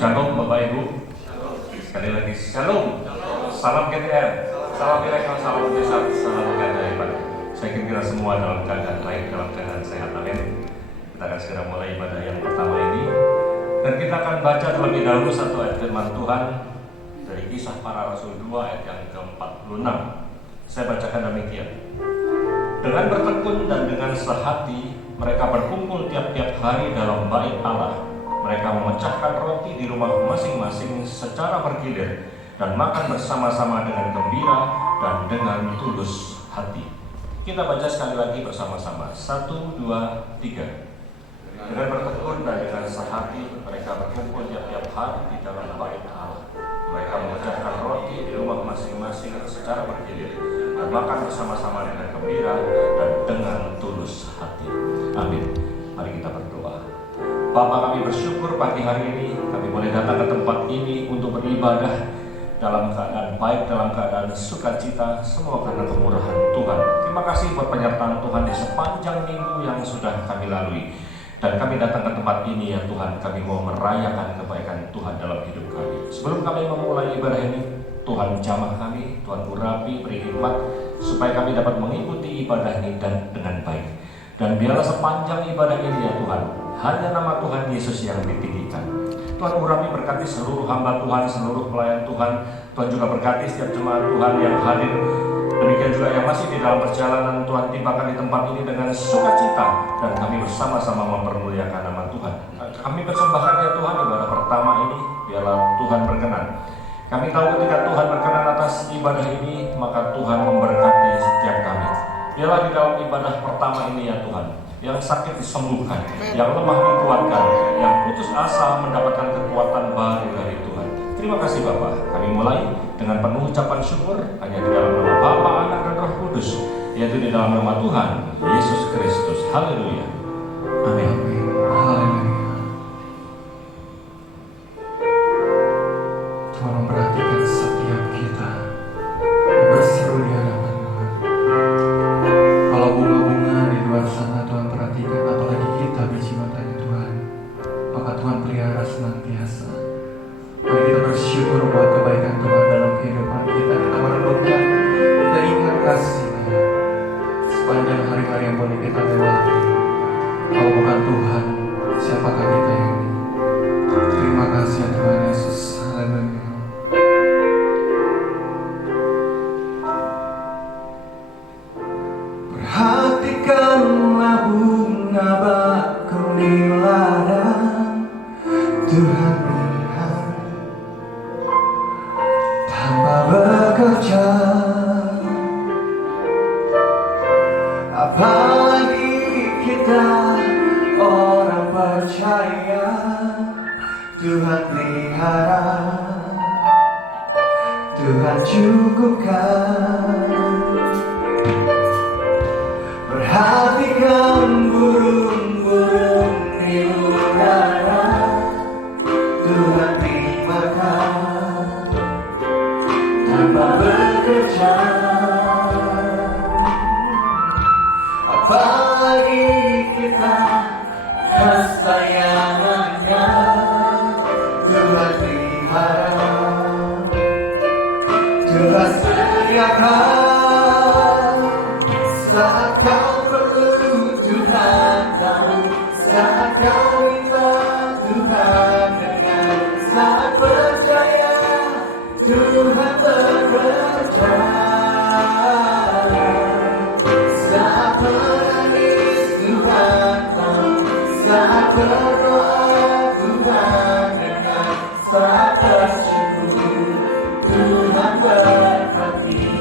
Shalom Bapak Ibu. Sekali lagi Shalom. Salam GTR, salam miracle, salam mujizat, salam keajaiban. Saya kira semua dalam keadaan baik, dalam keadaan sehat. Amin. Kita akan segera mulai ibadah yang pertama ini. Dan kita akan baca terlebih dahulu satu ayat firman Tuhan dari Kisah Para Rasul 2 ayat yang ke-46. Saya bacakan demikian. Dengan bertekun dan dengan sehati mereka berkumpul tiap-tiap hari dalam bait Allah. Mereka memecahkan roti di rumah masing-masing secara bergilir dan makan bersama-sama dengan gembira dan dengan tulus hati. Kita baca sekali lagi bersama-sama. 1, 2, 3. Dengan bertekun dan dengan sehati mereka berkumpul tiap-tiap hari di dalam bait Allah. Mereka memecahkan roti di rumah masing-masing secara bergilir dan makan bersama-sama dengan gembira dan dengan tulus hati. Amin. Mari kita berdoa. Bapa, kami bersyukur pagi hari ini kami boleh datang ke tempat ini untuk beribadah dalam keadaan baik, dalam keadaan sukacita, semua karena kemurahan Tuhan. Terima kasih buat penyertaan Tuhan di sepanjang minggu yang sudah kami lalui. Dan kami datang ke tempat ini ya Tuhan, kami mau merayakan kebaikan Tuhan dalam hidup kami. Sebelum kami memulai ibadah ini, Tuhan jamah kami, Tuhan urapi, beri hikmat supaya kami dapat mengikuti ibadah ini dan dengan baik. Dan biarlah sepanjang ibadah ini ya Tuhan, hanya nama Tuhan Yesus yang ditinggikan. Tuhan urapi, berkati seluruh hamba Tuhan, seluruh pelayan Tuhan. Tuhan juga berkati setiap jemaat Tuhan yang hadir. Demikian juga yang masih di dalam perjalanan, Tuhan tibakan di tempat ini dengan sukacita. Dan kami bersama-sama mempermuliakan nama Tuhan. Kami persembahkan ya Tuhan ibadah pertama ini, biarlah Tuhan berkenan. Kami tahu ketika Tuhan berkenan atas ibadah ini, maka Tuhan memberkati setiap kami. Biarlah di dalam ibadah pertama ini ya Tuhan, yang sakit disembuhkan, yang lemah dikuatkan, yang putus asa mendapatkan kekuatan baru dari Tuhan. Terima kasih Bapa. Kami mulai dengan penuh ucapan syukur hanya di dalam nama Bapa, Anak dan Roh Kudus, yaitu di dalam nama Tuhan Yesus Kristus. Haleluya. Amin. Haleluya. Tuhan memperhatikan setiap kita berseru di hadapan Tuhan. Kalau bunga-bunga di luar sana Tuhan perhatikan, apalagi kita berjiwa tanya Tuhan, maka Tuhan pelihara senantiasa. Mari kita bersyukur buat kebaikan Tuhan dalam kehidupan kita. Kita merenungkan, kita ingat kasih-Nya sepanjang hari-hari yang boleh kita lewati. Kalau bukan Tuhan, siapakah kita ini? Terima kasih ya Tuhan Yesus. Haleluya. Perhatikanlah bunga bakung di ladang, Tuhan lihat tanpa bekerja. Apalagi kita orang percaya, Tuhan pelihara, Tuhan cukupkan. Perhatikan burung-burung di udara, Tuhan makan tanpa bekerja. Apalagi kita kesayangannya, Tuhan pelihara, Tuhan sediakan. Saat kau perlu Tuhan tahu, saat kau minta Tuhan dengar, saat percaya Tuhan bekerja, saat menangis Tuhan tahu, saat berdoa Tuhan dengar, saat bersyukur Tuhan berkati.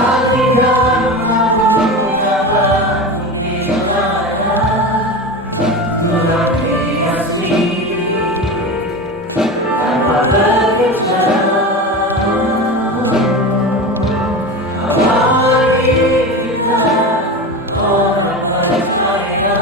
Perhatikanlah bunga bakung di ladang, Tuhan hiasi tanpa bekerja. Apalagi kita orang percaya,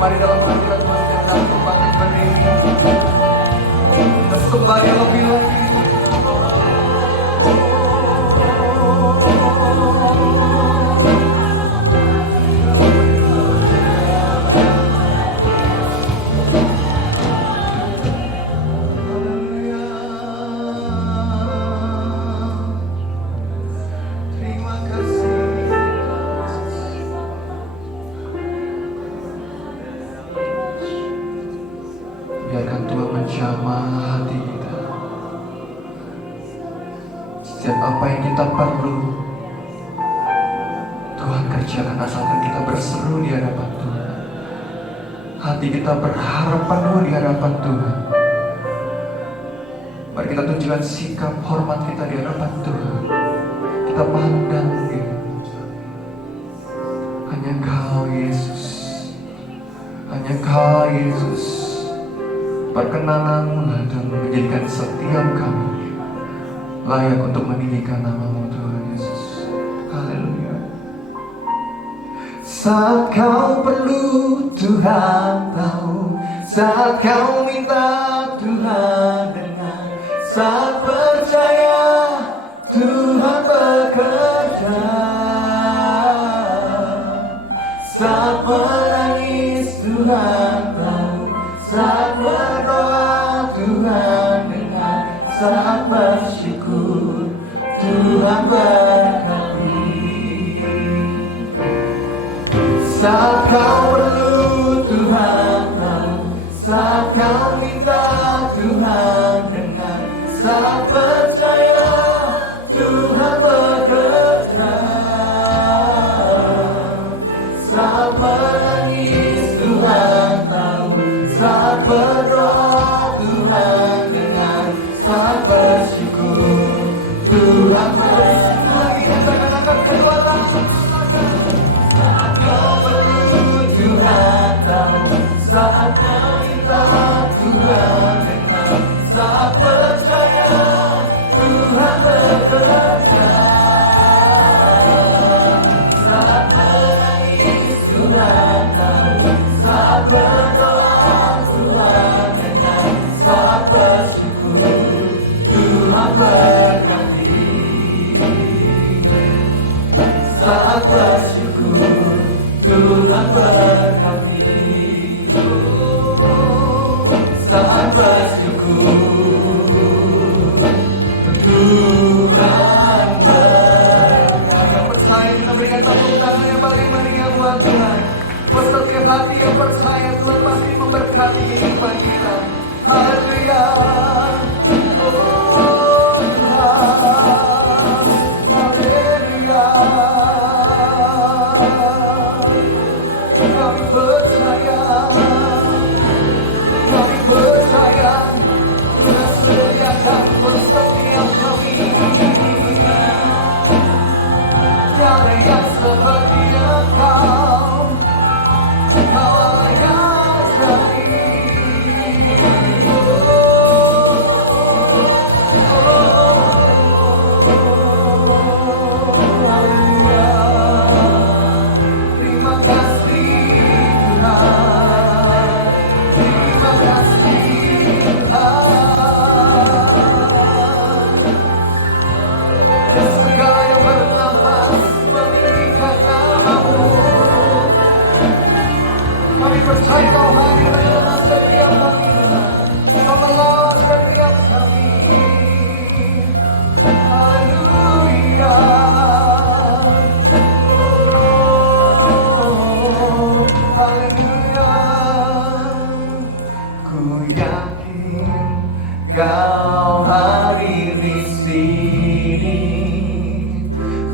Mari dalam hadirat Tuhan yang dalam tempatnya berdiri, kita sembah Dia lebih lagi. Biarkan Tuhan menjamah hati kita. Setiap apa yang kita perlu, Tuhan kerjakan asalkan kita berseru di hadapan Tuhan. Hati kita berharap penuh di hadapan Tuhan. Mari kita tunjukkan sikap hormat kita di hadapan Tuhan. Kita pandang Dia. Hanya Engkau Yesus, hanya Engkau Yesus. Perkenalan-Mu dan menjadikan setiap kami layak untuk meninggikan nama-Mu Tuhan Yesus. Haleluya. Saat kau perlu Tuhan tahu, saat kau minta Tuhan dengar, saat percaya Tuhan bekerja, saat menangis Tuhan tahu, saat berdoa Tuhan dengar, saat bersyukur Tuhan berkati. Saat kau perlu Tuhan tahu, saat kau minta Tuhan dengar, saat percaya Tuhan bekerja, saat menangis Tuhan tahu, saat berdoa Tuhan dengar, saat bersyukur Tuhan berkati. Lagi katakan angkat kedua tangan. Saat kau perlu Tuhan tahu, saat kau minta Tuhan dengar, saat percaya Tuhan bekerja, saat menangis Tuhan tahu, saat berdoa Tuhan dengar, saat bersyukur Tuhan berkati. Saat bersyukur Tuhan berkati. Saat bersyukur Tuhan berkati. Yang percaya kita berikan tepuk tangan yang paling meriah buat Tuhan. Setiap hati yang percaya Tuhan pasti memberkati kehidupan kita. Haleluya. Oh Tuhan, haleluya. Kami percaya Tuhan sediakan untuk setiap kami. Tiada yang seperti Engkau, Engkau Allah yang ajaib. Haleluya. Terima kasih Tuhan, terima kasih Tuhan. Dan segala yang bernafas meninggikan nama-Mu. Kami percaya Kau hadir dalam setiap kami Tuhan. Kau melawat setiap kami. Haleluya. Oh, haleluya. Ku yakin Kau hadir di sini.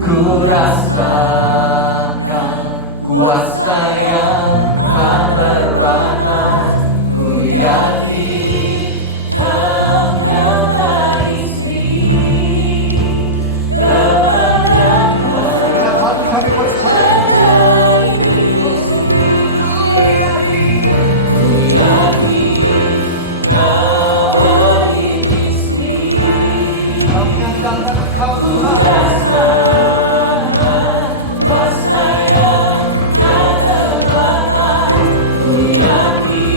Ku rasakan kuasa yang tak terbatas. Ku yakin Kau nyata di sini. Dengan hati kami percaya. Ku yakin Kau hadir di sini. Kami mengandalkan Engkau Tuhan. Ku yakin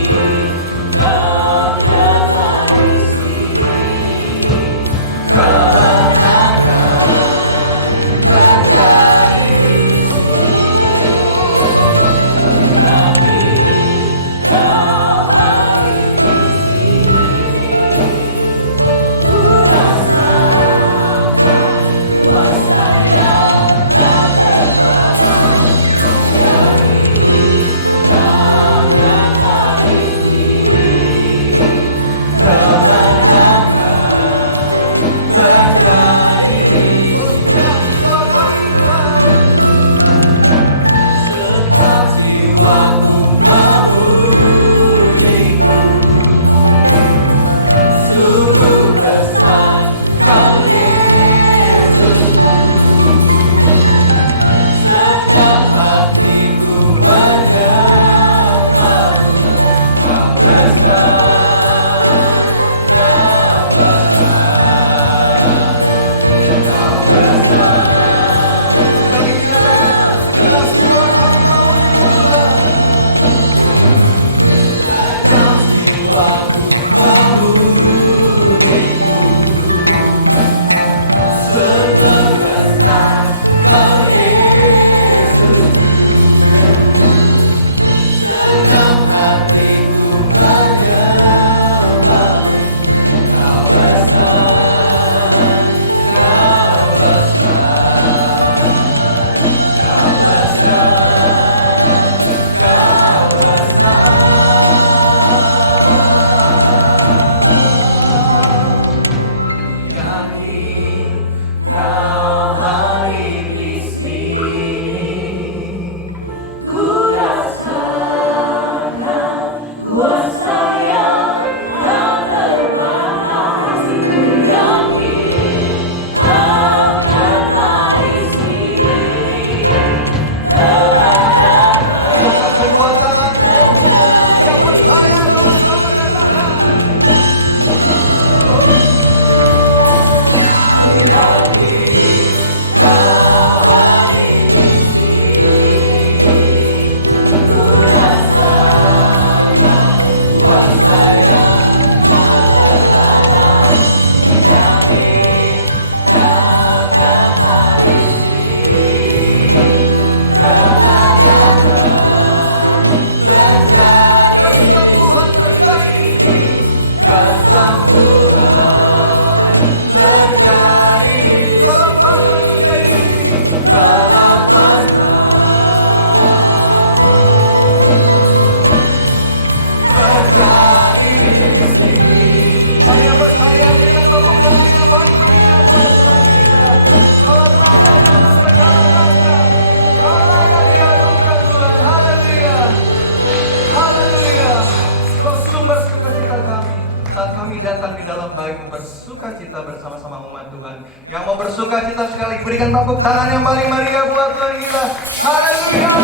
bersukacita bersama-sama umat Tuhan. Yang mau bersukacita sekali berikan tepuk tangan yang paling meriah buat Tuhan kita. Haleluya.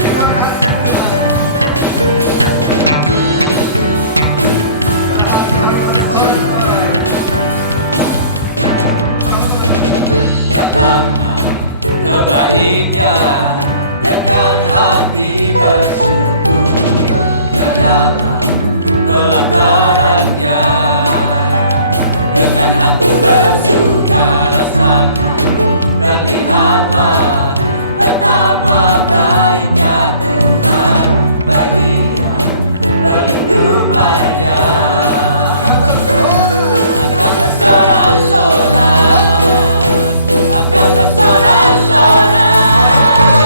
Terima kasih Tuhan. Bila hati kami bersorak-sorai. Sama-sama. Datang kembalinya dengan hati bersyukur. Datang pelatarannya dengan hati bersuka rasa jadi hamba betapa baiknya Tuhan baginya kehidupannya akan bersorak akan bersorak-sorak akan bersorak-sorak Tuhan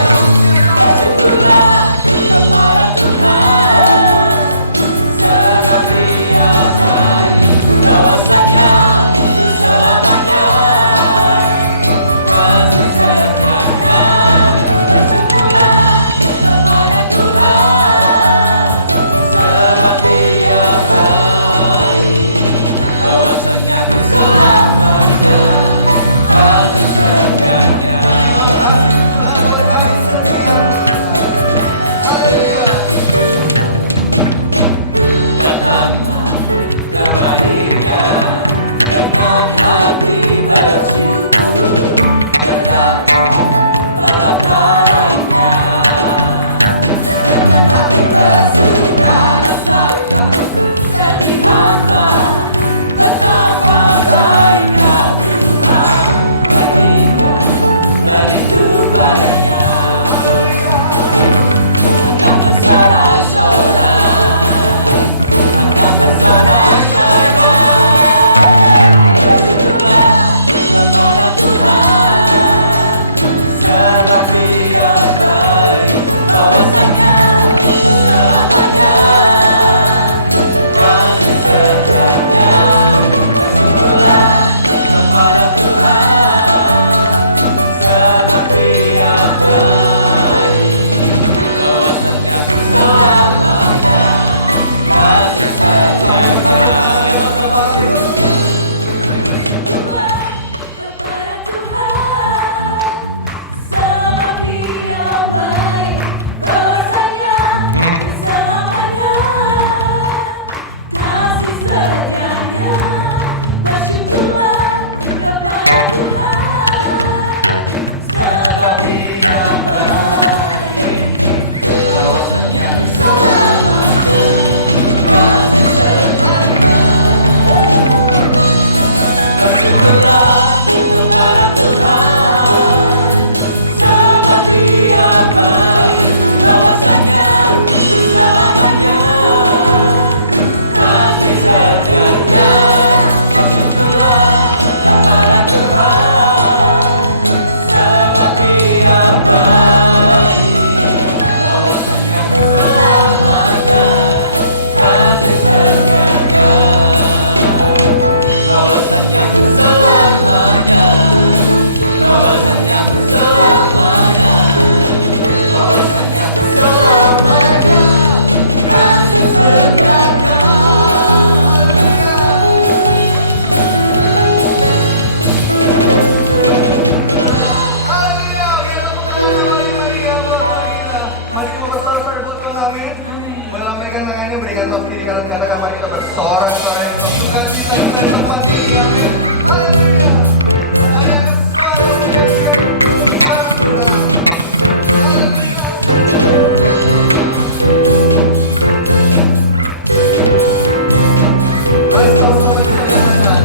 Mari kita bersorak-sorai buat Tuhan, amin. Boleh lambaikan tangannya, berikan tos kiri kanan, katakan mari kita bersorak-sorai untuk sukacita kita di tempat ini, amin. Haleluya. Mari angkat suara menyanyikan kebesaran Tuhan. Haleluya. Mari sama-sama kita nyanyikan.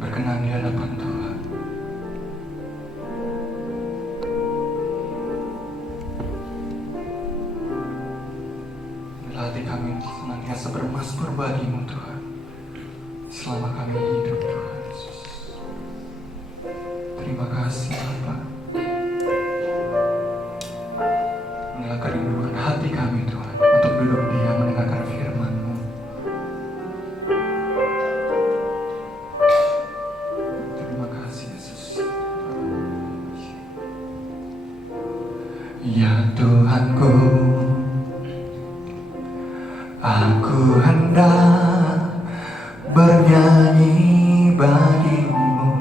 Berkenan di hadapan Tuhan. Bila hati kami senantiasa bermasmur bagi-Mu Tuhan, selama kami hidup Tuhan Yesus. Terima kasih Bapa. Inilah kerinduan hati kami Tuhan, untuk duduk diam mendengarkan firman-Mu. Terima kasih Yesus. Ya Tuhanku, aku hendak bernyanyi bagi-Mu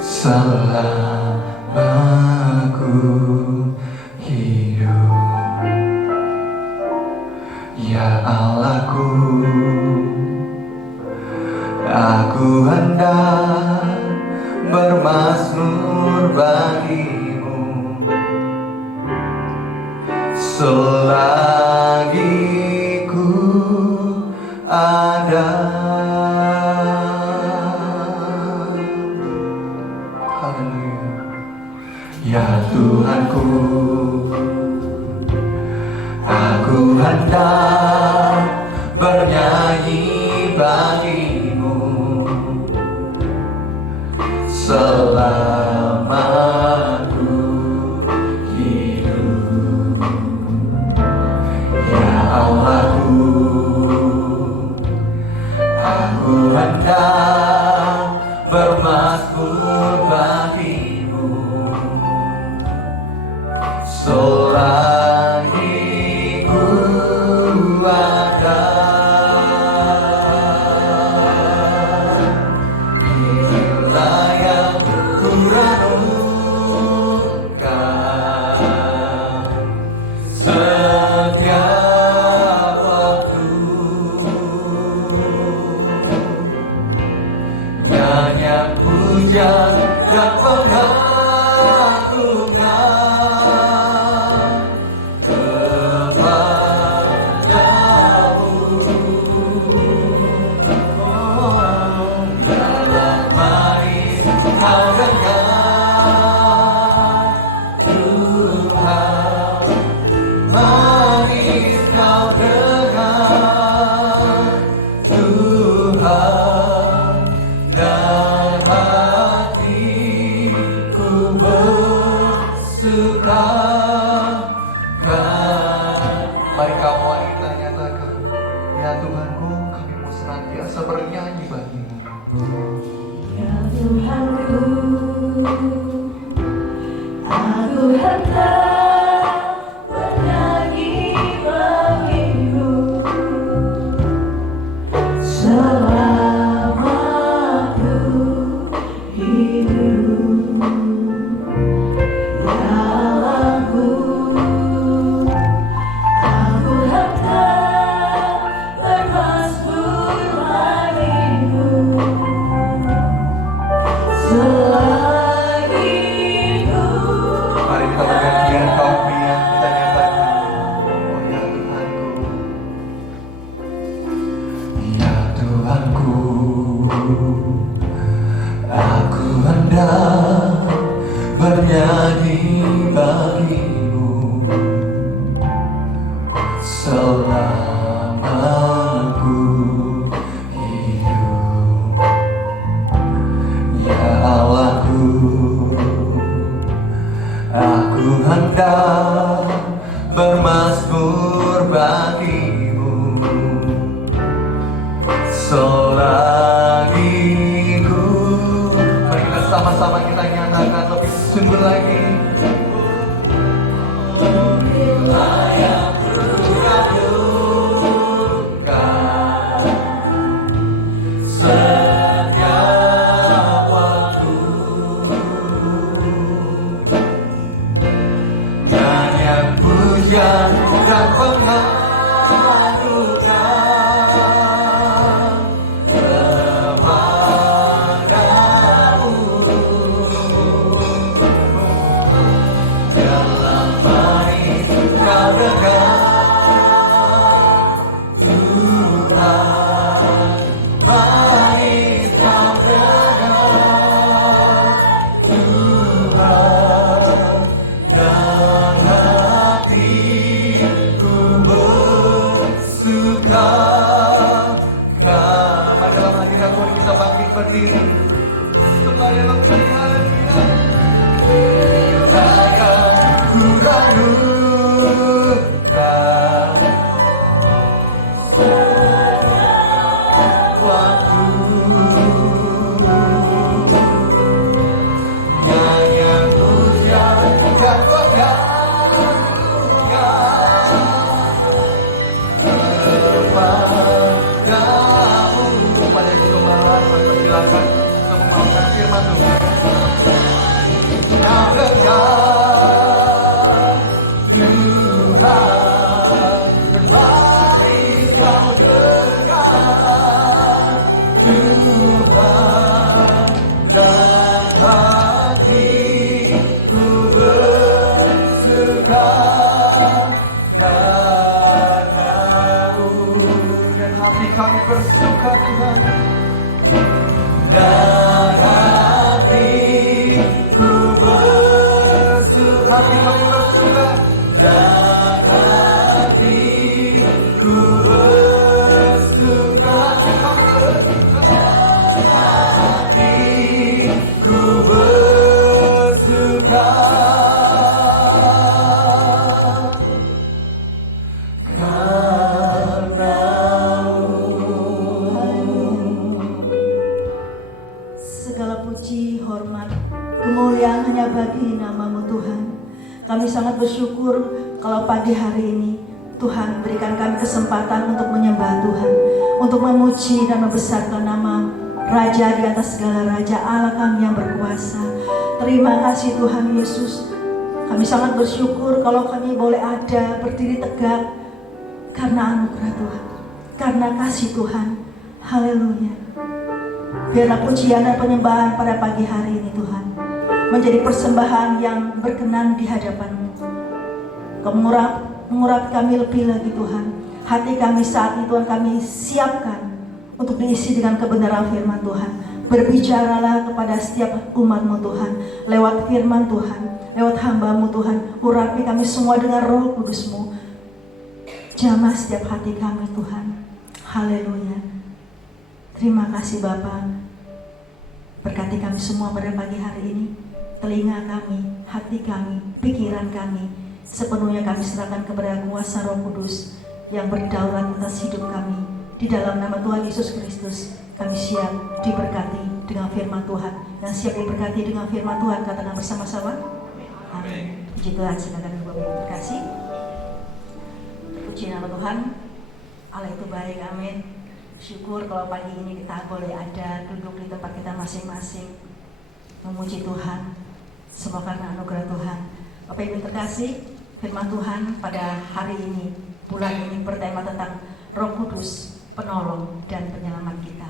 selama aku hidup. Ya Allahku, aku hendak bermazmur bagi-Mu selagi ku ada. Haleluya. Ya Tuhanku, aku hendak bernyanyi bagimu selama ku hidup. Ya Allahku, aku hendak bermazmur bagimu selagi ku ada. Inilah yang ku renungkan setiap waktu, nyanyian pujian dan pengagungan kepadamu. Oh, dalam manis kau dengar Tuhan, manis kau dengar Tuhan, dan hatiku bersuka. Mari kamu wanita nyatakan, ya Tuhanku, kami mau senantiasa bernyanyi bagimu. Ya Tuhanku, aku hendak bernyanyi bagimu selama ku hidup. Ya Allahku, aku hendak bermazmur bagimu selagi ku. Mari kita bergantian kaum pria, kita nyatakan, oh ya Tuhanku, ya Tuhanku, aku hendak bernyanyi bagimu selama ku hidup. Ya Allahku, aku hendak bermazmur bagimu selagi ku. Mari kita sama-sama kita nyatakan lebih sungguh lagi. Inilah yang ku renungkan setiap waktu, nyanyian pujian dan pengagungan kepadamu. hati kami bersuka, dan hatiku bersuka, hatiku bersuka. Segala puji, hormat, kemuliaan hanya bagi nama-Mu Tuhan. Kami sangat bersyukur kalau pagi hari ini Tuhan berikan kami kesempatan untuk menyembah Tuhan, untuk memuji dan membesarkan nama Raja di atas segala raja, Allah kami yang berkuasa. Terima kasih Tuhan Yesus. Kami sangat bersyukur kalau kami boleh ada berdiri tegak karena anugerah Tuhan, karena kasih Tuhan. Haleluya. Biarlah pujian dan penyembahan pada pagi hari ini Tuhan menjadi persembahan yang berkenan di hadapan-Mu. Kau mengurapi kami lebih lagi Tuhan. Hati kami saat ini Tuhan kami siapkan untuk diisi dengan kebenaran firman Tuhan. Berbicaralah kepada setiap umat-Mu Tuhan lewat firman Tuhan, lewat hamba-Mu Tuhan. Urapi kami semua dengan Roh Kudus-Mu. Jamah setiap hati kami Tuhan. Haleluya. Terima kasih Bapa. Berkati kami semua pada pagi hari ini. Telinga kami, hati kami, pikiran kami, sepenuhnya kami serahkan kepada kuasa Roh Kudus yang berdaulat atas hidup kami. Di dalam nama Tuhan Yesus Kristus, kami siap diberkati dengan firman Tuhan. Yang siap diberkati dengan firman Tuhan, katakan bersama-sama. Amin. Puji Tuhan, silakan Ibu berkasih. Puji nama Tuhan. Allah itu baik, amin. Syukur kalau pagi ini kita boleh ada duduk di tempat kita masing-masing memuji Tuhan. Semua karena anugerah Tuhan. Bapak Ibu terkasih, firman Tuhan pada hari ini, bulan ini bertema tentang Roh Kudus, penolong dan penyelamat kita.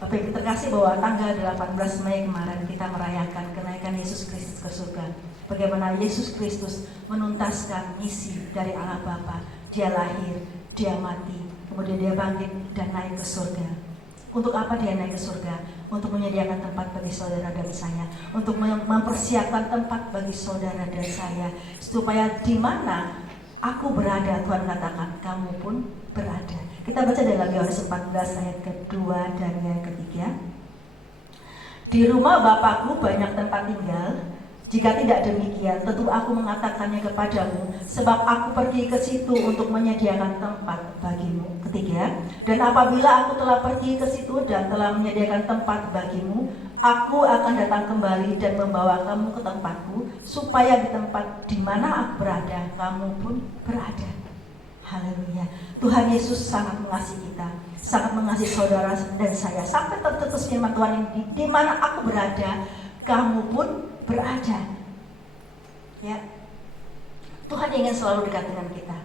Bapak Ibu terkasih, bahwa tanggal 18 Mei kemarin kita merayakan kenaikan Yesus Kristus ke surga. Bagaimana Yesus Kristus menuntaskan misi dari Allah Bapa. Dia lahir, dia mati, kemudian dia bangkit dan naik ke surga. Untuk apa dia naik ke surga? Untuk menyediakan tempat bagi saudara dan saya, untuk mempersiapkan tempat bagi saudara dan saya, supaya di mana aku berada, Tuhan katakan, kamu pun berada. Kita baca dalam Yohanes 14 ayat kedua dan yang ketiga. Di rumah Bapakku banyak tempat tinggal. Jika tidak demikian, tentu aku mengatakannya kepadamu, sebab aku pergi ke situ untuk menyediakan tempat bagimu. Ketiga, dan apabila aku telah pergi ke situ dan telah menyediakan tempat bagimu, aku akan datang kembali dan membawa kamu ke tempatku, supaya di tempat di mana aku berada, kamu pun berada. Haleluya. Tuhan Yesus sangat mengasihi kita, sangat mengasihi saudara dan saya, sampai tertulis firman Tuhan ini, di mana aku berada, kamu pun berada. Ya, Tuhan ingin selalu dekat dengan kita.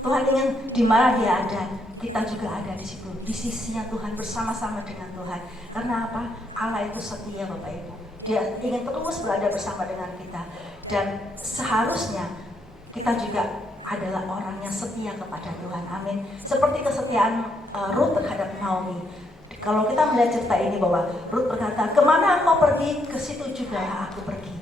Tuhan ingin di mana Dia ada, kita juga ada di situ, di sisinya Tuhan, bersama-sama dengan Tuhan. Karena apa? Allah itu setia, Bapak Ibu. Dia ingin terus berada bersama dengan kita, dan seharusnya kita juga adalah orang yang setia kepada Tuhan. Amin. Seperti kesetiaan Ruth terhadap Naomi. Kalau kita melihat cerita ini, bahwa Ruth berkata, kemana engkau pergi, ke situ juga aku pergi.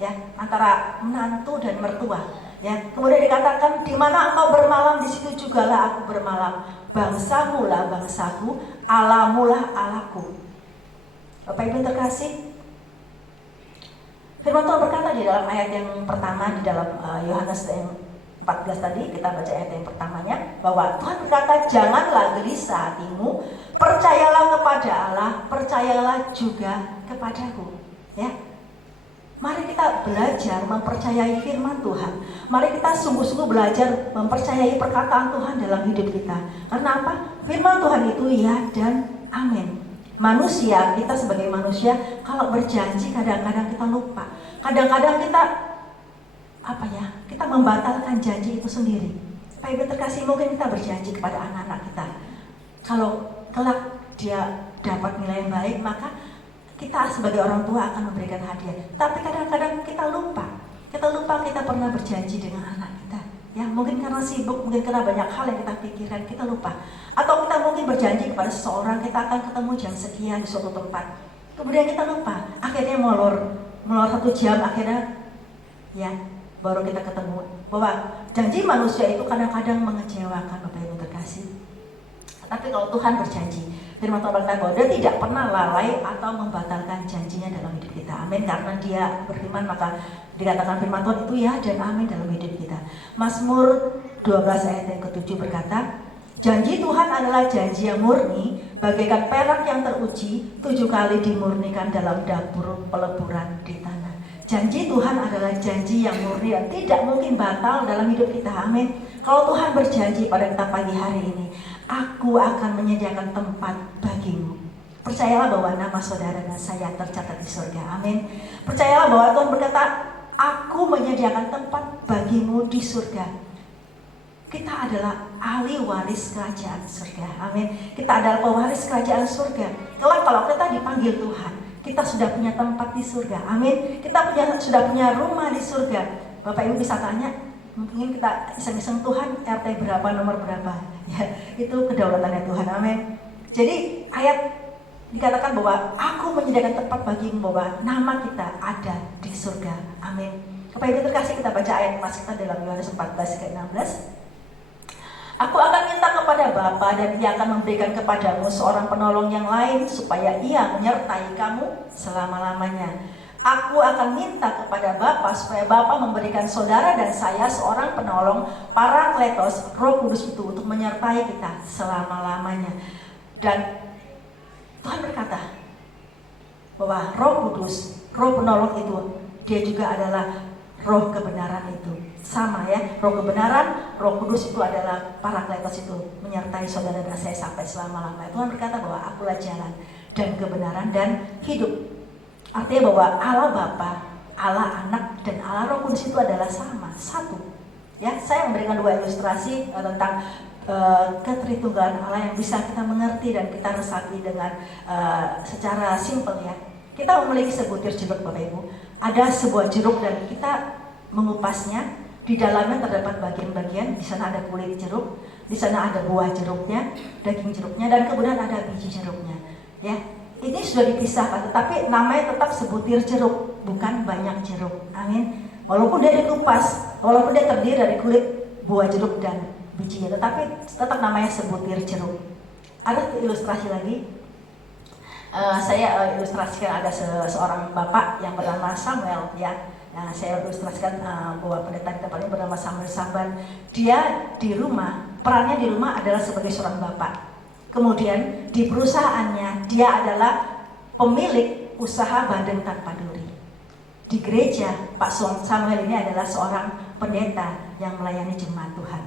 Ya, antara menantu dan mertua. Ya, kemudian dikatakan, di mana engkau bermalam, di situ jugalah aku bermalam. Bangsamu lah bangsaku, Allahmu lah Allahku. Bapak Ibu terkasih, firman Tuhan berkata di dalam ayat yang pertama, di dalam Yohanes yang 14 tadi, kita baca ayat yang pertamanya, bahwa Tuhan berkata, janganlah gelisah hatimu, percayalah kepada Allah, percayalah juga kepadaku. Ya, mari kita belajar mempercayai firman Tuhan. Mari kita sungguh-sungguh belajar mempercayai perkataan Tuhan dalam hidup kita. Karena apa? Firman Tuhan itu ya dan amin. Manusia, kita sebagai manusia, kalau berjanji kadang-kadang kita lupa. Kadang-kadang kita kita membatalkan janji itu sendiri. Pak Ibu terkasih, mungkin kita berjanji kepada anak-anak kita, kalau kelak dia dapat nilai yang baik, maka kita sebagai orang tua akan memberikan hadiah. Tapi kadang-kadang kita lupa kita pernah berjanji dengan anak kita. Ya, mungkin karena sibuk, mungkin karena banyak hal yang kita pikirkan, kita lupa. Atau kita mungkin berjanji kepada seseorang, kita akan ketemu jam sekian di suatu tempat. Kemudian kita lupa, akhirnya molor 1 jam, akhirnya ya baru kita ketemu bahwa janji manusia itu kadang-kadang mengecewakan Bapak Ibu terkasih. Tapi kalau Tuhan berjanji, firman Tuhan berkata bahwa Dia tidak pernah lalai atau membatalkan janjinya dalam hidup kita. Amin. Karena Dia berfirman, maka dikatakan firman Tuhan itu ya dan amin dalam hidup kita. Mazmur 12 ayat yang ke-7 berkata, janji Tuhan adalah janji yang murni, bagaikan perak yang teruji, 7 kali dimurnikan dalam dapur peleburan di tanah. Janji Tuhan adalah janji yang murni dan tidak mungkin batal dalam hidup kita. Amin. Kalau Tuhan berjanji pada kita pagi hari ini, aku akan menyediakan tempat bagimu. Percayalah bahwa nama saudara dan saya tercatat di surga. Amin. Percayalah bahwa Tuhan berkata, aku menyediakan tempat bagimu di surga. Kita adalah ahli waris kerajaan surga. Amin. Kita adalah pewaris kerajaan surga. Kalau kita dipanggil Tuhan, kita sudah punya tempat di surga. Amin. Kita sudah punya rumah di surga. Bapak Ibu bisa tanya, mungkin kita iseng-iseng Tuhan RT berapa, nomor berapa. Ya, itu kedaulatannya Tuhan. Amin. Jadi ayat dikatakan bahwa aku menyediakan tempat bagimu, bahwa nama kita ada di surga. Amin. Bapak Ibu terkasih, kita baca ayat mas kita dalam Yohanes 14 ke 16. Aku akan minta kepada Bapa dan Ia akan memberikan kepadamu seorang penolong yang lain supaya Ia menyertai kamu selama-lamanya. Aku akan minta kepada Bapa supaya Bapa memberikan saudara dan saya seorang penolong, Parakletos, Roh Kudus itu untuk menyertai kita selama-lamanya. Dan Tuhan berkata bahwa Roh Kudus, Roh penolong itu, Dia juga adalah Roh kebenaran itu. Sama ya, Roh kebenaran, Roh Kudus itu adalah Parakletos itu menyertai saudara dan saya sampai selama-lamanya. Tuhan berkata bahwa akulah jalan dan kebenaran dan hidup. Artinya bahwa Allah Bapa, Allah Anak, dan Allah Roh Kudus itu adalah sama, satu. Ya, saya memberikan 2 ilustrasi tentang ketritunggalan Allah yang bisa kita mengerti dan kita resapi dengan secara simpel ya. Kita memiliki sebutir jeruk Bapak Ibu. Ada sebuah jeruk dan kita mengupasnya. Di dalamnya terdapat bagian-bagian. Di sana ada kulit jeruk, di sana ada buah jeruknya, daging jeruknya, dan kemudian ada biji jeruknya. Ya. Ini sudah dipisahkan, tetapi namanya tetap sebutir jeruk, bukan banyak jeruk. Amin. Walaupun dia dikupas, walaupun dia terdiri dari kulit, buah jeruk dan bijinya, tetapi tetap namanya sebutir jeruk. Ada ilustrasi lagi. Saya ilustrasikan ada seorang bapak yang bernama Samuel, ya. Nah, saya ilustrasikan bahwa pendeta di tempat ini bernama Samuel Samban. Dia di rumah, perannya di rumah adalah sebagai seorang bapak. Kemudian di perusahaannya dia adalah pemilik usaha bandeng tanpa duri. Di gereja Pak Samuel ini adalah seorang pendeta yang melayani jemaat Tuhan.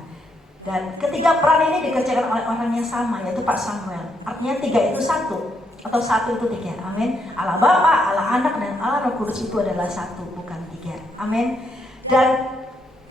Dan ketiga peran ini dikerjakan oleh orang yang sama, yaitu Pak Samuel. Artinya 3 itu 1 atau 1 itu 3. Amin. Allah Bapa, Allah Anak, dan Allah Roh Kudus itu adalah 1, bukan 3. Amin. Dan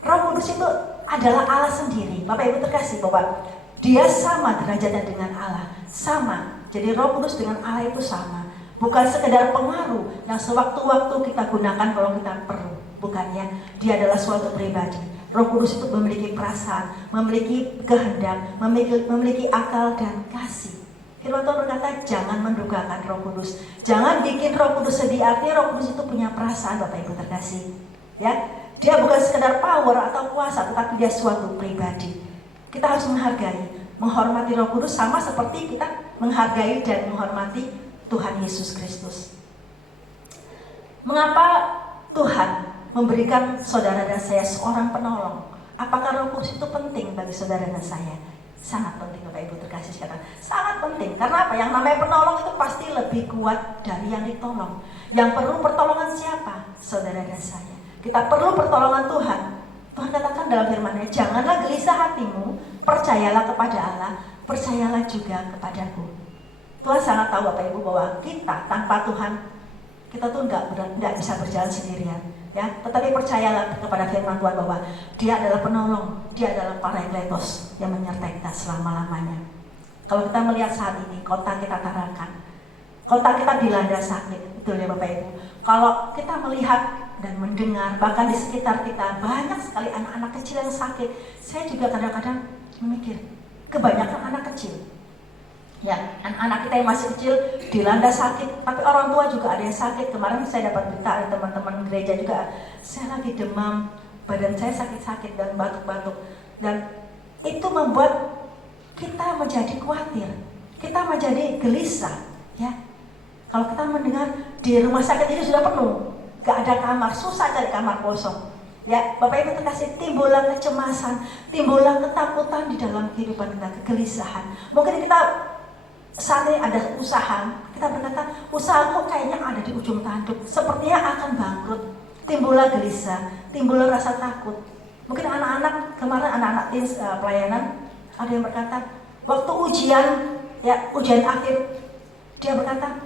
Roh Kudus itu adalah Allah sendiri. Bapak Ibu terkasih bahwa Dia sama derajatnya dengan Allah, sama. Jadi Roh Kudus dengan Allah itu sama. Bukan sekedar pengaruh yang sewaktu-waktu kita gunakan kalau kita perlu. Bukannya, Dia adalah suatu pribadi. Roh Kudus itu memiliki perasaan, memiliki kehendak, memiliki akal dan kasih. Firman Tuhan berkata, jangan mendugakan Roh Kudus. Jangan bikin Roh Kudus sedih. Artinya Roh Kudus itu punya perasaan, Bapak Ibu terkasih. Ya, Dia bukan sekedar power atau kuasa, tetapi Dia suatu pribadi. Kita harus menghargai, menghormati Roh Kudus sama seperti kita menghargai dan menghormati Tuhan Yesus Kristus. Mengapa Tuhan memberikan saudara dan saya seorang penolong? Apakah Roh Kudus itu penting bagi saudara dan saya? Sangat penting Bapak Ibu terkasih sekalian. Sangat penting. Karena apa? Yang namanya penolong itu pasti lebih kuat dari yang ditolong. Yang perlu pertolongan siapa? Saudara dan saya. Kita perlu pertolongan Tuhan. Tuhan katakan dalam firman-Nya, janganlah gelisah hatimu, percayalah kepada Allah, percayalah juga kepadaku. Tuhan sangat tahu Bapak Ibu bahwa kita tanpa Tuhan, kita tuh nggak bisa berjalan sendirian. Ya, tetapi percayalah kepada firman Tuhan bahwa Dia adalah penolong, Dia adalah Parakletos yang menyertai kita selama-lamanya. Kalau kita melihat saat ini, kota kita Tarakan, kota kita dilanda sakit, betul ya Bapak Ibu. Kalau kita melihat dan mendengar, bahkan di sekitar kita banyak sekali anak-anak kecil yang sakit. Saya juga kadang-kadang memikir, kebanyakan anak kecil. Ya, anak-anak kita yang masih kecil dilanda sakit, tapi orang tua juga ada yang sakit. Kemarin saya dapat berita dari teman-teman gereja juga, saya lagi demam, badan saya sakit-sakit dan batuk-batuk, dan itu membuat kita menjadi khawatir, kita menjadi gelisah, ya. Kalau kita mendengar di rumah sakit ini sudah penuh, gak ada kamar, susah cari kamar kosong, ya. Bapak Ibu terkasih, timbullah kecemasan, timbullah ketakutan di dalam kehidupan kita, kegelisahan. Mungkin kita saat ini ada usaha, kita berkata usahaku kayaknya ada di ujung tanduk, sepertinya akan bangkrut. Timbullah gelisah, timbullah rasa takut. Mungkin anak-anak kemarin, anak-anak teens pelayanan, ada yang berkata waktu ujian, ya ujian akhir, dia berkata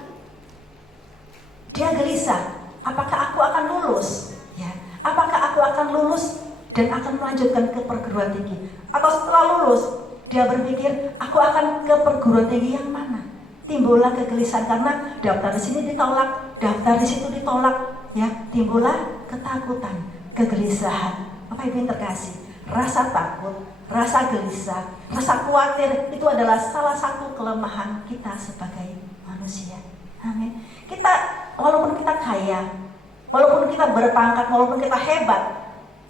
dia gelisah, apakah aku akan lulus, ya, apakah aku akan lulus dan akan melanjutkan ke perguruan tinggi, atau setelah lulus dia berpikir aku akan ke perguruan tinggi yang mana. Timbullah kegelisahan karena daftar di sini ditolak, daftar di situ ditolak, ya. Timbullah ketakutan, kegelisahan. Bapak Ibu yang terkasih, rasa takut, rasa gelisah, rasa khawatir itu adalah salah satu kelemahan kita sebagai manusia. Amin. Kita, walaupun kita kaya, walaupun kita berpangkat, walaupun kita hebat,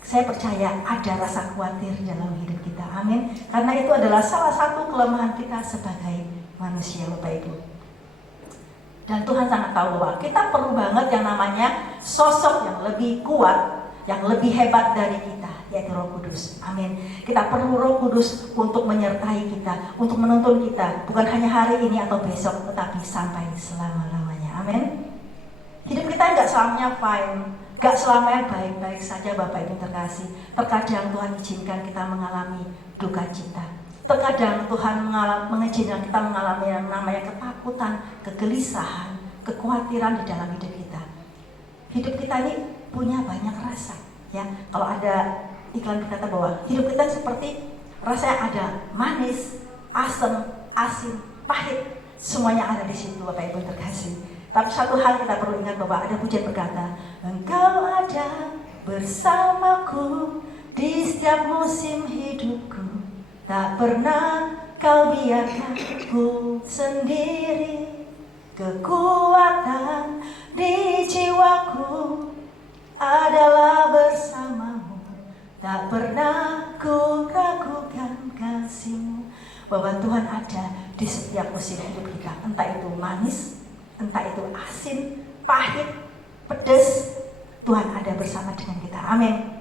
saya percaya ada rasa khawatir dalam hidup kita. Amin. Karena itu adalah salah satu kelemahan kita sebagai manusia, Bapak Ibu. Dan Tuhan sangat tahu bahwa kita perlu banget yang namanya sosok yang lebih kuat, yang lebih hebat dari kita, yaitu Roh Kudus. Amin. Kita perlu Roh Kudus untuk menyertai kita, untuk menuntun kita, bukan hanya hari ini atau besok, tetapi sampai selama-lamanya. Amin. Hidup kita nggak selamanya fine, nggak selamanya baik-baik saja, Bapak Ibu terkasih. Terkadang Tuhan izinkan kita mengalami duka cita. Terkadang Tuhan mengizinkan kita mengalami yang namanya ketakutan, kegelisahan, kekhawatiran di dalam hidup kita. Hidup kita ini punya banyak rasa, ya. Kalau ada iklan berkata bahwa hidup kita seperti rasanya ada manis, asam, asin, pahit, semuanya ada di situ, Bapak Ibu terkasih. Tapi satu hal kita perlu ingat bahwa ada pujian berkata, Engkau ada bersamaku di setiap musim hidupku, tak pernah kau biarkan ku sendiri. Kekuatan di jiwaku adalah bersamamu, tak pernah ku ragukan kasih-Mu. Bahwa Tuhan ada di setiap musim hidup kita, entah itu manis, entah itu asin, pahit, pedas, Tuhan ada bersama dengan kita. Amin.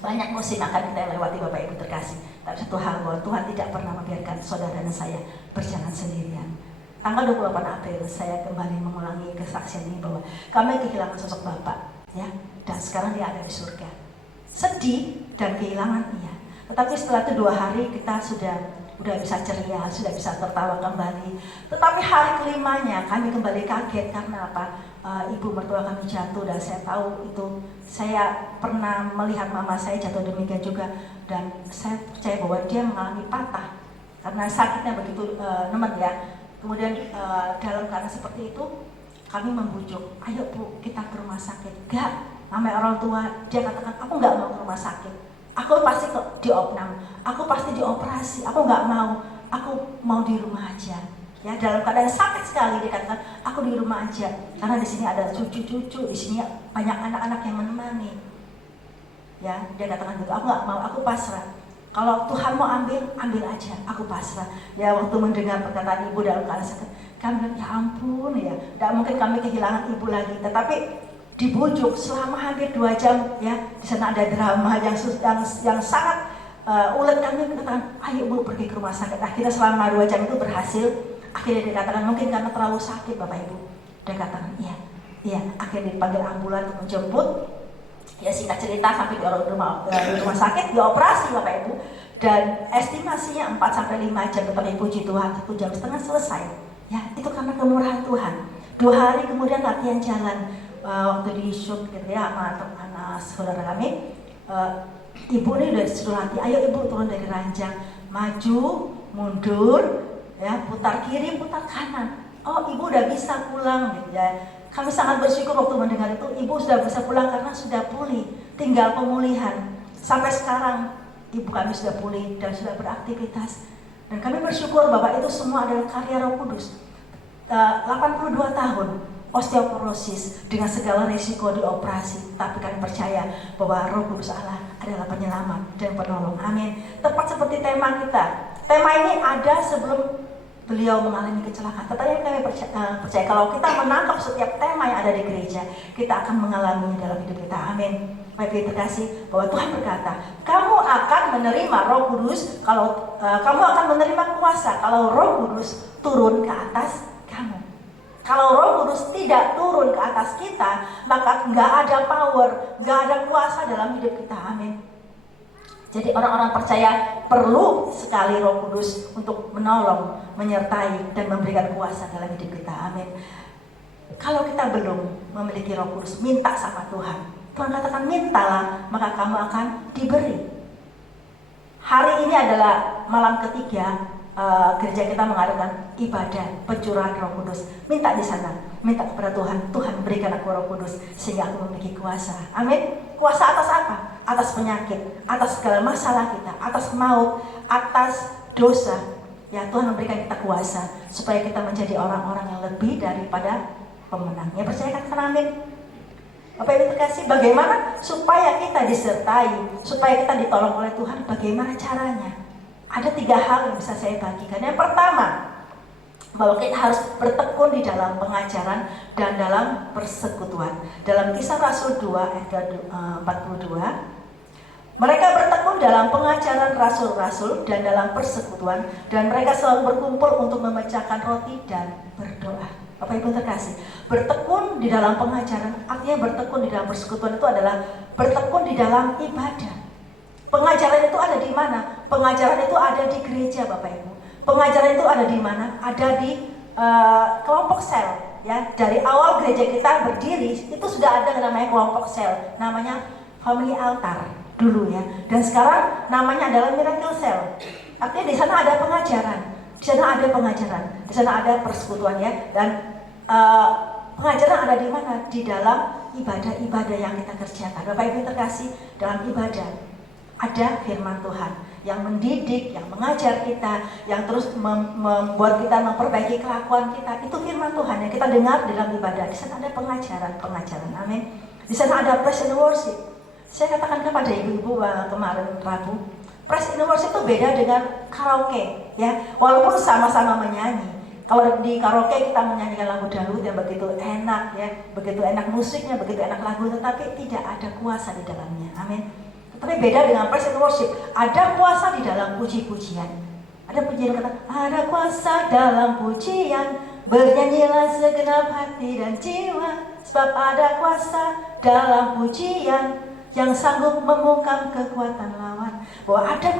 Banyak musim akan kita lewati, Bapak Ibu terkasih. Tapi satu hal, bahwa Tuhan tidak pernah membiarkan saudara dan saya berjalan sendirian. Tanggal 28 April saya kembali mengulangi kesaksian ini bahwa kami kehilangan sosok Bapak, ya, dan sekarang dia ada di surga. Sedih dan kehilangan, iya. Tetapi setelah itu 2 hari kita sudah bisa ceria, sudah bisa tertawa kembali. Tetapi hari kelimanya kami kembali kaget karena apa? Ibu mertua kami jatuh, dan saya tahu itu, saya pernah melihat mama saya jatuh demikian juga, dan saya percaya bahwa dia mengalami patah karena sakitnya begitu nemen, ya. Kemudian dalam keadaan seperti itu kami membujuk, ayo Bu, kita ke rumah sakit. Gak, namanya orang tua, dia katakan aku nggak mau ke rumah sakit, aku pasti diopnam, aku pasti dioperasi, aku nggak mau, aku mau di rumah aja. Ya, dalam keadaan sakit sekali dia katakan, aku di rumah aja, karena di sini ada cucu-cucu, di sini banyak anak-anak yang menemani. Ya, dia katakan gitu, aku nggak mau, aku pasrah. Kalau Tuhan mau ambil aja, aku pasrah. Ya, waktu mendengar perkataan ibu dalam keadaan sakit, kami bilang, ya ampun, ya, tidak mungkin kami kehilangan ibu lagi. Tetapi dibujuk selama hampir 2 jam, ya, di sana ada drama yang sangat ulet. Kami katakan, ayo Bu, pergi ke rumah sakit. Akhirnya selama 2 jam itu berhasil. Akhirnya dikatakan mungkin karena terlalu sakit, Bapak Ibu. Dia katakan, iya. Akhirnya dipanggil ambulan untuk menjemput. Ya, singkat cerita sampai di rumah sakit, dioperasi, Bapak Ibu. Dan estimasinya 4-5 jam, tetapi puji Tuhan 1,5 jam selesai. Ya, itu karena kemurahan Tuhan. 2 hari kemudian latihan jalan, waktu di shoot gitu ya sama anak saudara kami. Ibu ini udah disuruh latih, ayo Ibu turun dari ranjang, maju, mundur, ya, putar kiri, putar kanan. Oh, Ibu udah bisa pulang gitu ya. Kami sangat bersyukur waktu mendengar itu, Ibu sudah bisa pulang karena sudah pulih, tinggal pemulihan. Sampai sekarang Ibu kami sudah pulih dan sudah beraktivitas. Dan kami bersyukur bahwa itu semua adalah karya Roh Kudus. 82 tahun osteoporosis, dengan segala risiko dioperasi, tapi kami percaya bahwa Roh Kudus Allah adalah penyelamat dan penolong. Amin. Tepat seperti tema kita. Tema ini ada sebelum beliau mengalami kecelakaan. Tetapi kami percaya kalau kita menangkap setiap tema yang ada di gereja, kita akan mengalaminya dalam hidup kita. Amin. Baik, terkasih, bahwa Tuhan berkata, kamu akan menerima Roh Kudus kalau kamu akan menerima kuasa kalau Roh Kudus turun ke atas kamu. Kalau Roh Kudus tidak turun ke atas kita, maka nggak ada power, nggak ada kuasa dalam hidup kita. Amin. Jadi orang-orang percaya perlu sekali Roh Kudus untuk menolong, menyertai, dan memberikan kuasa dalam hidup kita. Amin. Kalau kita belum memiliki Roh Kudus, minta sama Tuhan. Tuhan katakan, mintalah, maka kamu akan diberi. Hari ini adalah malam ketiga gereja kita mengadakan ibadah pencurahan Roh Kudus. Minta di sana, minta kepada Tuhan, Tuhan berikan aku Roh Kudus sehingga aku memiliki kuasa. Amin. Kuasa atas apa? Atas penyakit, atas segala masalah kita, atas maut, atas dosa. Ya, Tuhan memberikan kita kuasa supaya kita menjadi orang-orang yang lebih daripada pemenang. Ya, percaya katakan amin. Bapak Ibu terkasih, bagaimana supaya kita disertai, supaya kita ditolong oleh Tuhan? Bagaimana caranya? Ada 3 hal yang bisa saya bagikan. Yang pertama, bahwa kita harus bertekun di dalam pengajaran dan dalam persekutuan. Dalam Kisah Rasul 2 ayat 42, mereka bertekun dalam pengajaran rasul-rasul dan dalam persekutuan, dan mereka selalu berkumpul untuk memecahkan roti dan berdoa. Bapak Ibu terkasih, bertekun di dalam pengajaran artinya bertekun di dalam persekutuan itu adalah bertekun di dalam ibadah. Pengajaran itu ada di mana? Pengajaran itu ada di gereja, Bapak Ibu. Pengajaran itu ada di mana? Ada di kelompok sel. Ya, dari awal gereja kita berdiri itu sudah ada namanya kelompok sel, namanya family altar dulu ya. Dan sekarang namanya adalah miracle cell. Artinya di sana ada pengajaran, di sana ada pengajaran, di sana ada persekutuan ya. Dan pengajaran ada di mana? Di dalam ibadah-ibadah yang kita kerjakan. Bapak Ibu terkasih, dalam ibadah ada firman Tuhan yang mendidik, yang mengajar kita, yang terus membuat kita memperbaiki kelakuan kita. Itu firman Tuhan yang kita dengar dalam ibadah. Di sana ada pengajaran. Amin. Di sana ada praise and worship. Saya katakan kepada ibu-ibu kemarin Rabu, praise and worship itu beda dengan karaoke, ya. Walaupun sama-sama menyanyi. Kalau di karaoke kita menyanyikan lagu dangdut yang begitu enak, ya, begitu enak musiknya, begitu enak lagu, tetapi tidak ada kuasa di dalamnya. Amin. Tetapi beda dengan praise and worship, ada kuasa di dalam puji-pujian. Ada pujian kata, ada kuasa dalam pujian, bernyanyilah segenap hati dan jiwa, sebab ada kuasa dalam pujian yang sanggup membungkam kekuatan lawan. Bahwa ada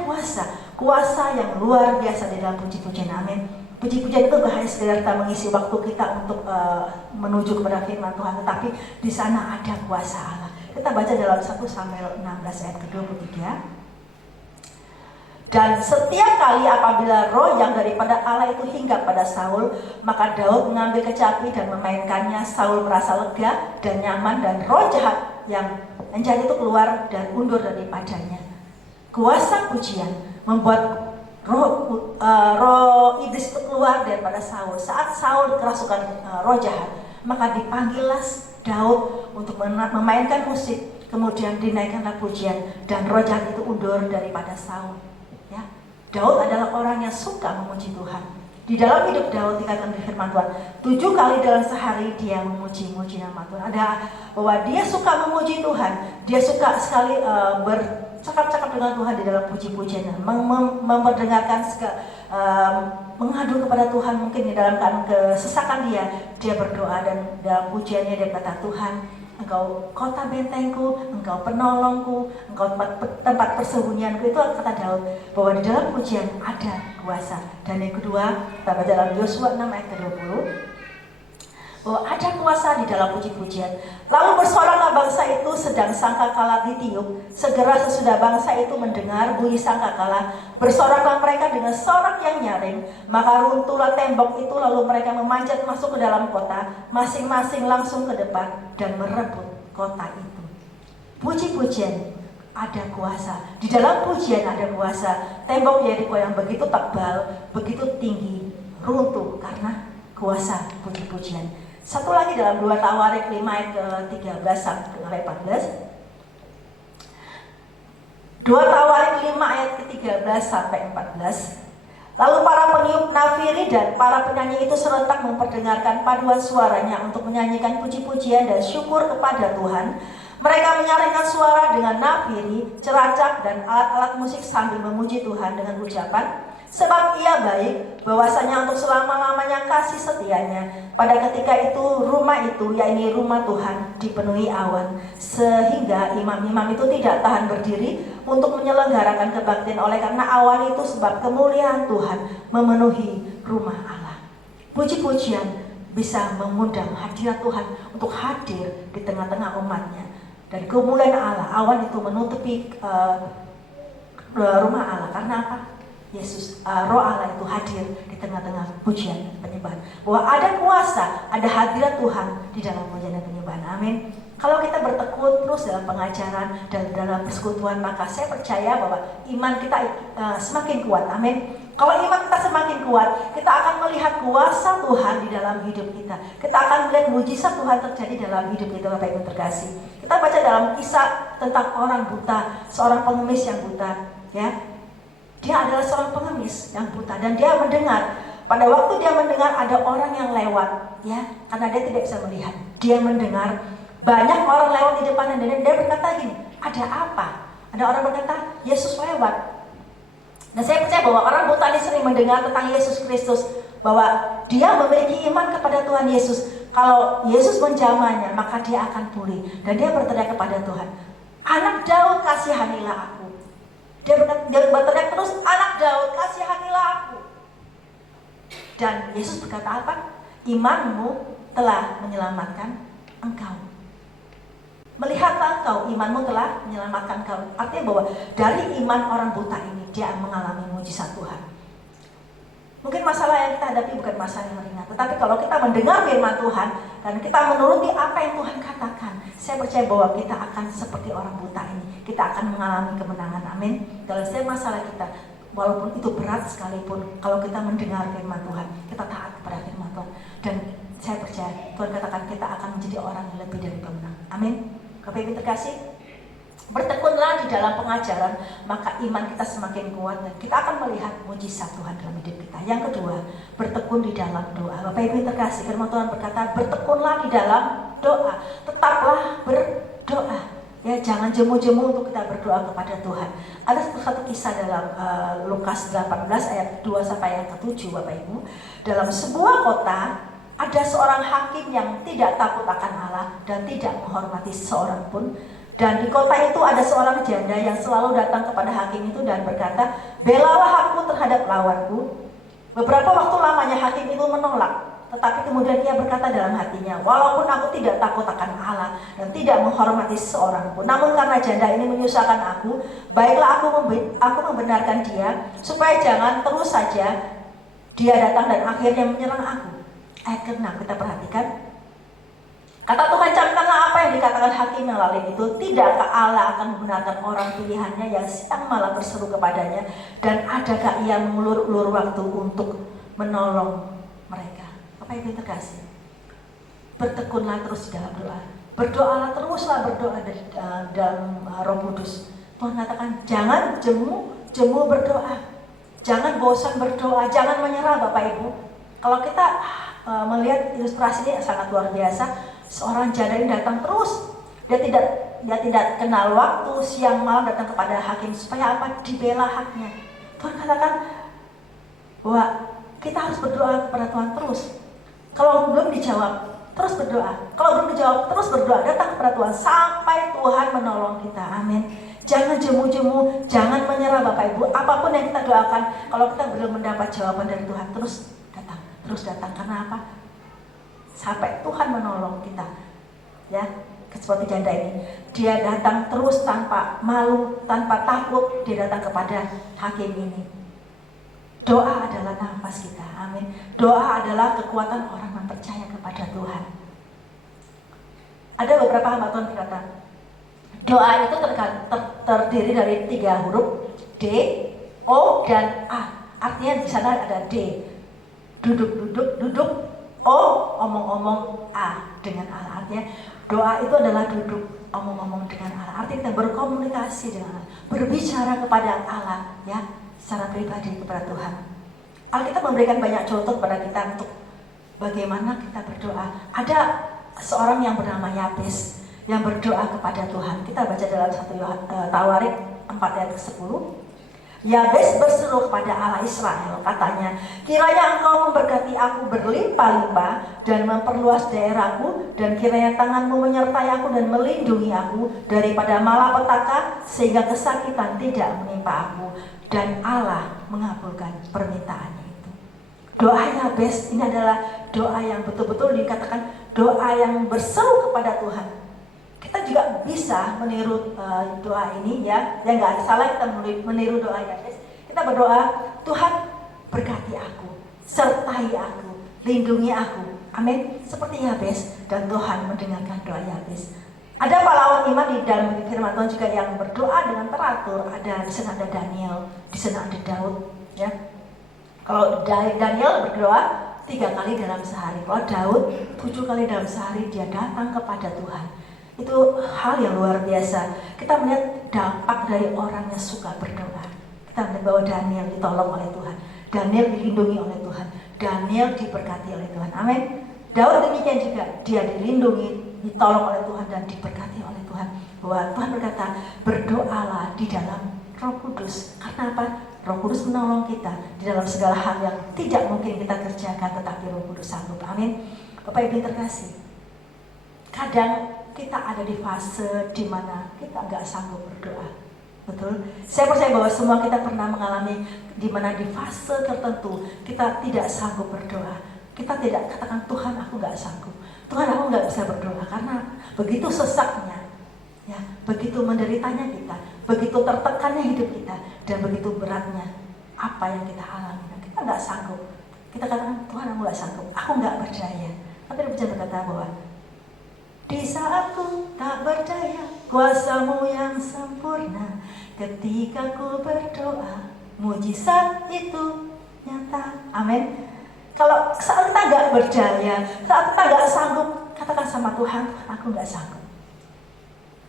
kuasa yang luar biasa di dalam puji-pujian. Amin. Puji-pujian itu bukan hanya sekedar kita mengisi waktu kita untuk menuju kepada firman Tuhan, tetapi di sana ada kuasa Allah. Kita baca dalam 1 Samuel 16 ayat ke-23. Dan setiap kali apabila roh yang daripada Allah itu hinggap pada Saul, maka Daud mengambil kecapi dan memainkannya. Saul merasa lega dan nyaman, dan roh jahat yang jahat itu keluar dan undur daripadanya. Kuasa pujian membuat roh iblis itu keluar daripada Saul. Saat Saul kerasukan roh jahat, maka dipanggillah Daud untuk memainkan musik, kemudian dinaikkanlah pujian, dan roh jahat itu undur daripada Saul. Ya, Daud adalah orang yang suka memuji Tuhan. Di dalam hidup Daud dikatakan di firman Tuhan, 7 kali dalam sehari dia memuji-muji nama Tuhan. Ada bahwa dia suka memuji Tuhan, dia suka sekali bercakap-cakap dengan Tuhan di dalam puji-pujian, memperdengarkan mengadu kepada Tuhan. Mungkin di dalam kesesakan dia berdoa, dan dalam pujiannya dia berkata, Tuhan, Engkau kota bentengku, Engkau penolongku, Engkau tempat persembunyianku. Itu kata Daud, bahwa di dalam pujian ada kuasa. Dan yang kedua, kita baca dalam Yosua 6 ayat ke-20, bahwa ada kuasa di dalam puji-pujian. Lalu bersoraklah bangsa itu sedang sangkakala ditiup. Segera sesudah bangsa itu mendengar bunyi sangkakala, bersoraklah mereka dengan sorak yang nyaring. Maka runtuhlah tembok itu, lalu mereka memanjat masuk ke dalam kota, masing-masing langsung ke depan dan merebut kota itu. Puji-pujian ada kuasa. Di dalam pujian ada kuasa. Tembok Yeriko yang begitu tebal, begitu tinggi, runtuh karena kuasa puji-pujian. Satu lagi dalam 2 Tawarik 5 ayat ke-13 sampai 14. 2 Tawarik 5 ayat ke-13 sampai 14. Lalu para peniup nafiri dan para penyanyi itu serentak memperdengarkan paduan suaranya untuk menyanyikan puji-pujian dan syukur kepada Tuhan. Mereka menyaringkan suara dengan nafiri, ceracak, dan alat-alat musik sambil memuji Tuhan dengan ucapan, sebab Ia baik, bahwasanya untuk selama-lamanya kasih setianya. Pada ketika itu rumah itu, yakni rumah Tuhan, dipenuhi awan, sehingga imam-imam itu tidak tahan berdiri untuk menyelenggarakan kebaktian oleh karena awan itu, sebab kemuliaan Tuhan memenuhi rumah Allah. Puji-pujian bisa mengundang hadirat Tuhan untuk hadir di tengah-tengah umatnya. Dan kemuliaan Allah, awan itu menutupi rumah Allah. Karena apa? Yesus, roh Allah itu hadir di tengah-tengah pujian penyembahan. Bahwa ada kuasa, ada hadirat Tuhan di dalam pujian dan penyembahan. Amin. Kalau kita bertekun terus dalam pengajaran dan dalam persekutuan, maka saya percaya bahwa iman kita semakin kuat. Amin. Kalau iman kita semakin kuat, kita akan melihat kuasa Tuhan di dalam hidup kita. Kita akan melihat mujizat Tuhan terjadi dalam hidup kita, Bapak Ibu terkasih. Kita baca dalam kisah tentang orang buta, seorang pengemis yang buta, ya. Dia adalah seorang pengemis yang buta dan dia mendengar. Pada waktu dia mendengar ada orang yang lewat, ya, karena dia tidak bisa melihat. Dia mendengar banyak orang lewat di depannya dan dia berkata gini, ada apa? Ada orang berkata, Yesus lewat. Dan saya percaya bahwa orang buta ini sering mendengar tentang Yesus Kristus, bahwa dia memiliki iman kepada Tuhan Yesus. Kalau Yesus menjamahnya, maka dia akan pulih. Dan dia berteriak kepada Tuhan, anak Daud, kasihanilah aku. Dia berteriak terus, anak Daud, kasihanilah aku. Dan Yesus berkata apa? Imanmu telah menyelamatkan engkau. Melihatlah engkau, imanmu telah menyelamatkan engkau. Artinya bahwa dari iman orang buta ini, dia mengalami mujizat Tuhan. Mungkin masalah yang kita hadapi bukan masalah yang ringan, tetapi kalau kita mendengar firman Tuhan dan kita menuruti apa yang Tuhan katakan, saya percaya bahwa kita akan seperti orang buta ini. Kita akan mengalami kemenangan. Amin. Dalam setiap masalah kita, walaupun itu berat sekalipun, kalau kita mendengar firman Tuhan, kita taat kepada firman Tuhan, dan saya percaya Tuhan katakan kita akan menjadi orang yang lebih dari pemenang. Amin. Bapak Ibu terkasih, bertekunlah di dalam pengajaran, maka iman kita semakin kuat dan kita akan melihat mujizat Tuhan dalam hidup kita. Yang kedua, bertekun di dalam doa. Bapak Ibu terkasih, firman Tuhan berkata, bertekunlah di dalam doa, tetaplah berdoa. Ya, jangan jemu-jemu untuk kita berdoa kepada Tuhan. Ada satu kisah dalam Lukas 18 ayat 2 sampai ayat ke-7, Bapak Ibu. Dalam sebuah kota ada seorang hakim yang tidak takut akan Allah dan tidak menghormati seorang pun. Dan di kota itu ada seorang janda yang selalu datang kepada hakim itu dan berkata, belalah aku terhadap lawanku. Beberapa waktu lamanya hakim itu menolak. Tetapi kemudian ia berkata dalam hatinya, walaupun aku tidak takut akan Allah dan tidak menghormati seorang pun, namun karena janda ini menyusahkan aku, baiklah aku membenarkan dia, supaya jangan terus saja dia datang dan akhirnya menyerang aku. Ayat ke-6 kita perhatikan. Kata Tuhan, camkanlah apa yang dikatakan hakim yang lalim itu. Tidakkah Allah akan membenarkan orang pilihannya yang siang malam berseru kepadanya, dan adakah ia mengulur-ulur waktu untuk menolong mereka? Bapak Ibu terkasih, bertekunlah terus di dalam doa. Berdoalah teruslah berdoa dalam Roh Kudus. Tuhan katakan, jangan jemu berdoa. Jangan bosan berdoa, jangan menyerah Bapak Ibu. Kalau kita melihat ilustrasi ini sangat luar biasa. Seorang janda ini datang terus. Dia tidak kenal waktu, siang malam datang kepada hakim supaya apa? Dibela haknya. Tuhan katakan bahwa kita harus berdoa kepada Tuhan terus. Kalau belum dijawab, terus berdoa. Kalau belum dijawab, terus berdoa. Datang kepada Tuhan sampai Tuhan menolong kita. Amin. Jangan jemu-jemu, jangan menyerah Bapak Ibu. Apapun yang kita doakan, kalau kita belum mendapat jawaban dari Tuhan, terus datang. Karena apa? Sampai Tuhan menolong kita. Ya, seperti janda ini. Dia datang terus tanpa malu, tanpa takut. Dia datang kepada hakim ini. Doa adalah nafas kita. Amin. Doa adalah kekuatan orang yang percaya kepada Tuhan. Ada beberapa hamba Tuhan berkata, doa itu terdiri dari 3 huruf, D, O, dan A. Artinya di sana ada D. Duduk, O, omong-omong, A dengan Allah. Artinya doa itu adalah duduk omong-omong dengan Allah. Artinya kita berkomunikasi dengan Allah, berbicara kepada Allah, ya, secara pribadi kepada Tuhan. Alkitab memberikan banyak contoh kepada kita untuk bagaimana kita berdoa. Ada seorang yang bernama Yabes yang berdoa kepada Tuhan. Kita baca dalam 1 Tawarik 4 ayat 10. Yabes berseru kepada Allah Israel, katanya, kiranya engkau memberkati aku berlimpah-limpah dan memperluas daerahku, dan kiranya tanganmu menyertai aku dan melindungi aku daripada malapetaka, sehingga kesakitan tidak menimpa aku. Dan Allah mengabulkan permintaannya itu. Doa Yabes ini adalah doa yang betul-betul dikatakan doa yang berseru kepada Tuhan. Kita juga bisa meniru doa ini, ya nggak salah kita meniru doa Yabes. Kita berdoa, Tuhan berkati aku, sertai aku, lindungi aku, amin. Seperti Yabes, dan Tuhan mendengarkan doa Yabes. Ada pahlawan iman di dalam firman Tuhan juga yang berdoa dengan teratur. Ada di sana ada Daniel, di sana ada Daud, ya. Kalau Daniel berdoa 3 kali dalam sehari, kalau Daud 7 kali dalam sehari dia datang kepada Tuhan. Itu hal yang luar biasa. Kita melihat dampak dari orang yang suka berdoa. Kita melihat bahwa Daniel ditolong oleh Tuhan, Daniel dilindungi oleh Tuhan, Daniel diberkati oleh Tuhan, amin. Daud demikian juga, dia dilindungi, ditolong oleh Tuhan dan diberkati oleh Tuhan. Bahwa Tuhan berkata, berdoalah di dalam Roh Kudus. Karena apa? Roh Kudus menolong kita di dalam segala hal yang tidak mungkin kita kerjakan, tetapi Roh Kudus sanggup, amin. Bapak Ibu terkasih, kadang kita ada di fase di mana kita nggak sanggup berdoa, betul? Saya percaya bahwa semua kita pernah mengalami di mana di fase tertentu kita tidak sanggup berdoa. Kita tidak katakan, Tuhan aku nggak sanggup, Tuhan aku nggak bisa berdoa, karena begitu sesaknya, ya, begitu menderitanya kita, begitu tertekannya hidup kita, dan begitu beratnya apa yang kita alami. Kita nggak sanggup. Kita katakan, Tuhan aku nggak sanggup, aku nggak berdaya. Tapi dia bisa berkata bahwa di saat ku tak berdaya, kuasamu yang sempurna. Ketika ku berdoa, mujizat itu nyata. Amin. Kalau saat kita gak berdaya, saat kita gak sanggup, katakan sama Tuhan, aku gak sanggup.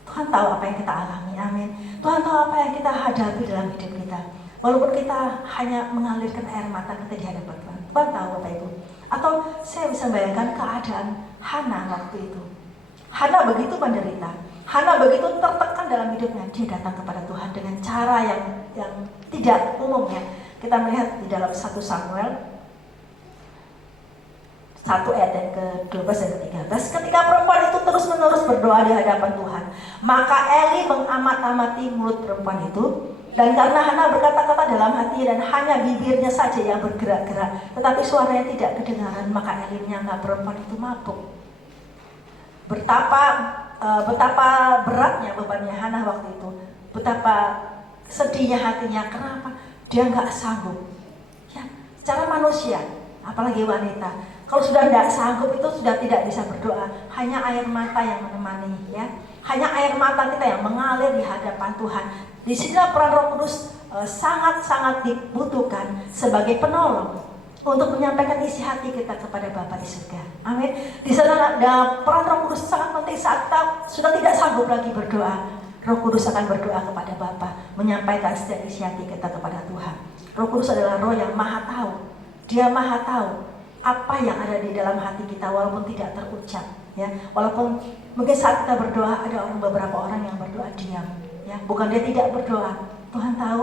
Tuhan tahu apa yang kita alami, amin. Tuhan tahu apa yang kita hadapi dalam hidup kita. Walaupun kita hanya mengalirkan air mata kita di hadapan Tuhan, Tuhan tahu Bapak Ibu. Atau saya bisa bayangkan keadaan Hana waktu itu. Hana begitu menderita, Hana begitu tertekan dalam hidupnya, dia datang kepada Tuhan dengan cara yang tidak umumnya. Kita melihat di dalam 1 Samuel 1 ayat yang ke-12 dan ke-13, ketika perempuan itu terus-menerus berdoa di hadapan Tuhan, maka Eli mengamat-amati mulut perempuan itu, dan karena Hana berkata-kata dalam hati dan hanya bibirnya saja yang bergerak-gerak, tetapi suaranya tidak kedengaran, maka Eli menyangka perempuan itu mabuk. Betapa beratnya bebannya Hana waktu itu, betapa sedihnya hatinya. Kenapa? Dia nggak sanggup. Ya, secara manusia, apalagi wanita, kalau sudah tidak sanggup itu sudah tidak bisa berdoa. Hanya air mata yang menemani, ya. Hanya air mata kita yang mengalir di hadapan Tuhan. Di sinilah peran Roh Kudus sangat-sangat dibutuhkan sebagai penolong untuk menyampaikan isi hati kita kepada Bapa di surga. Amin. Di sana ada peran Roh Kudus sangat penting. Saat kita sudah tidak sanggup lagi berdoa, Roh Kudus akan berdoa kepada Bapa, menyampaikan setiap isi hati kita kepada Tuhan. Roh Kudus adalah Roh yang Maha Tahu. Dia Maha Tahu apa yang ada di dalam hati kita walaupun tidak terucap, ya. Walaupun mungkin saat kita berdoa ada beberapa orang yang berdoa diam, ya. Bukan dia tidak berdoa. Tuhan tahu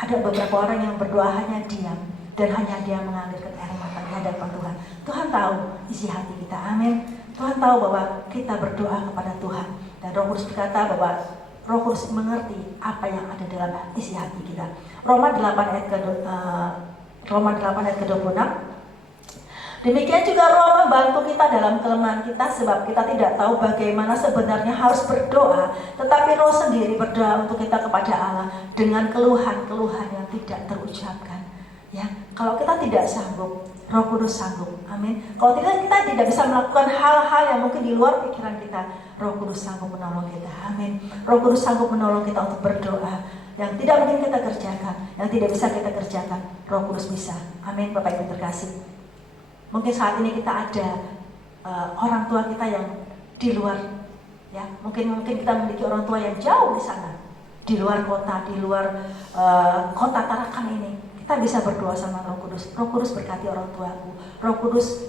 ada beberapa orang yang berdoa hanya diam dan hanya dia mengalirkan air mata di hadapan Tuhan. Tuhan tahu isi hati kita, amin. Tuhan tahu bahwa kita berdoa kepada Tuhan, dan Roh Kudus berkata bahwa Roh Kudus mengerti apa yang ada dalam isi hati kita. Roma 8 ayat ke-26. Demikian juga Roh membantu kita dalam kelemahan kita, sebab kita tidak tahu bagaimana sebenarnya harus berdoa, tetapi Roh sendiri berdoa untuk kita kepada Allah dengan keluhan-keluhan yang tidak terucapkan. Ya, kalau kita tidak sanggup, Roh Kudus sanggup, amin. Kalau tidak, kita tidak bisa melakukan hal-hal yang mungkin di luar pikiran kita, Roh Kudus sanggup menolong kita, amin. Roh Kudus sanggup menolong kita untuk berdoa yang tidak mungkin kita kerjakan, yang tidak bisa kita kerjakan, Roh Kudus bisa, amin. Bapak Ibu terkasih, Mungkin saat ini kita ada orang tua kita yang di luar, ya. Mungkin kita memiliki orang tua yang jauh di sana, di luar kota, di luar kota Tarakan ini. Kita bisa berdoa sama Roh Kudus. Roh Kudus berkati orang tuaku. Roh Kudus,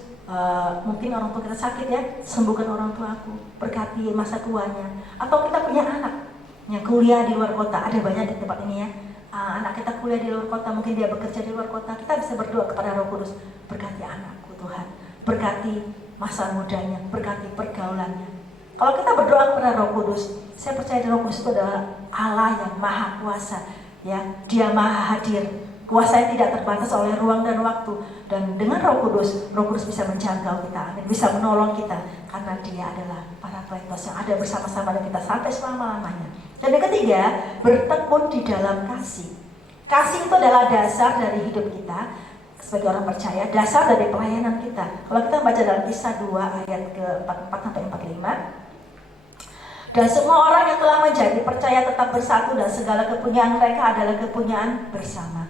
mungkin orang tua kita sakit ya, sembuhkan orang tuaku, berkati masa tuanya. Atau kita punya anak yang kuliah di luar kota, ada banyak di tempat ini ya. Anak kita kuliah di luar kota, mungkin dia bekerja di luar kota. Kita bisa berdoa kepada Roh Kudus, berkati anakku Tuhan, berkati masa mudanya, berkati pergaulannya. Kalau kita berdoa kepada Roh Kudus, saya percaya Roh Kudus itu adalah Allah yang maha kuasa, ya. Dia maha hadir. Kuasanya tidak terbatas oleh ruang dan waktu. Dan dengan Roh Kudus bisa menjangkau kita, amin, bisa menolong kita, karena Dia adalah Parakletos yang ada bersama-sama dengan kita sampai selama-lamanya. Dan yang ketiga, bertekun di dalam kasih. Kasih itu adalah dasar dari hidup kita sebagai orang percaya, dasar dari pelayanan kita. Kalau kita baca dalam Kisah 2 ayat ke-44 sampai 45, dan semua orang yang telah menjadi percaya tetap bersatu, dan segala kepunyaan mereka adalah kepunyaan bersama.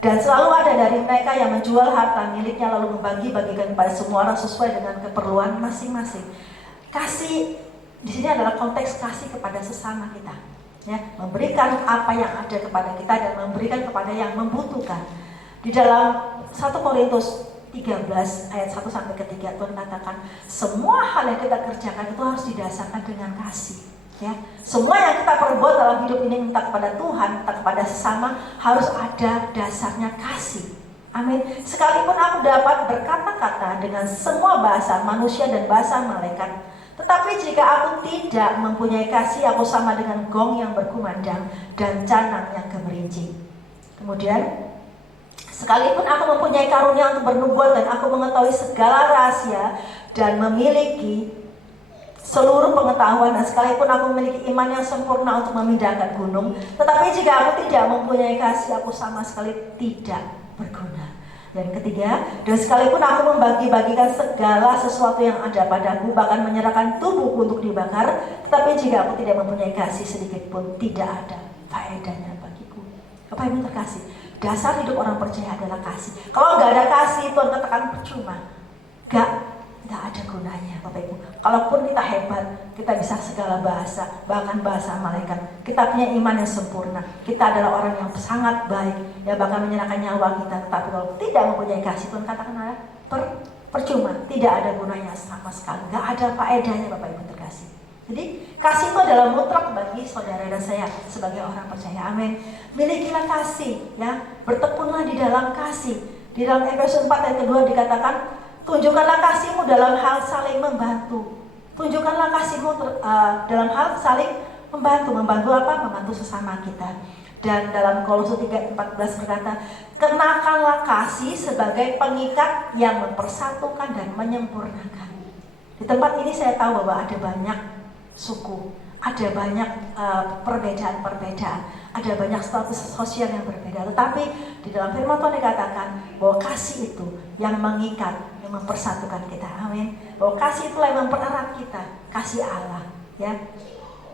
Dan selalu ada dari mereka yang menjual harta miliknya lalu membagi-bagikan kepada semua orang sesuai dengan keperluan masing-masing. Kasih di sini adalah konteks kasih kepada sesama kita, ya, memberikan apa yang ada kepada kita dan memberikan kepada yang membutuhkan. Di dalam 1 Korintus 13 ayat 1 sampai ke 3 Tuhan katakan, semua hal yang kita kerjakan itu harus didasarkan dengan kasih. Ya, semua yang kita perbuat dalam hidup ini, entah kepada Tuhan, entah kepada sesama, harus ada dasarnya kasih. Amin. Sekalipun aku dapat berkata-kata dengan semua bahasa manusia dan bahasa malaikat, tetapi jika aku tidak mempunyai kasih, aku sama dengan gong yang berkumandang dan canang yang gemerincing. Kemudian, sekalipun aku mempunyai karunia untuk bernubuat dan aku mengetahui segala rahasia dan memiliki seluruh pengetahuan, dan sekalipun aku memiliki iman yang sempurna untuk memindahkan gunung, tetapi jika aku tidak mempunyai kasih, aku sama sekali tidak berguna. Dan ketiga, dan sekalipun aku membagi-bagikan segala sesuatu yang ada padaku, bahkan menyerahkan tubuhku untuk dibakar, tetapi jika aku tidak mempunyai kasih sedikit pun, tidak ada faedahnya bagiku. Bapak Ibu terkasih, dasar hidup orang percaya adalah kasih. Kalau nggak ada kasih, Tuhan katakan percuma, nggak ada gunanya, Bapak Ibu. Kalaupun kita hebat, kita bisa segala bahasa, bahkan bahasa malaikat, kita punya iman yang sempurna, kita adalah orang yang sangat baik, ya, bahkan menyerahkan nyawa kita, tetapi kalau tidak mempunyai kasih, Tuhan katakan adalah percuma, tidak ada gunanya sama sekali, nggak ada faedahnya, Bapak Ibu terkasih. Jadi kasih itu adalah mutlak bagi saudara dan saya sebagai orang percaya, amin. Milikilah kasih, ya, bertekunlah di dalam kasih. Di dalam Efesus 4 ayat kedua dikatakan, tunjukkanlah kasihmu dalam hal saling membantu. Tunjukkanlah kasihmu dalam hal saling membantu. Membantu apa? Membantu sesama kita. Dan dalam Kolose 3:14 berkata, kenakanlah kasih sebagai pengikat yang mempersatukan dan menyempurnakan. Di tempat ini saya tahu bahwa ada banyak suku, ada banyak perbedaan-perbedaan, ada banyak status sosial yang berbeda. Tetapi di dalam firman Tuhan dikatakan bahwa kasih itu yang mengikat, yang mempersatukan kita, amin. Bahwa kasih itulah yang mempererat kita, kasih Allah, ya.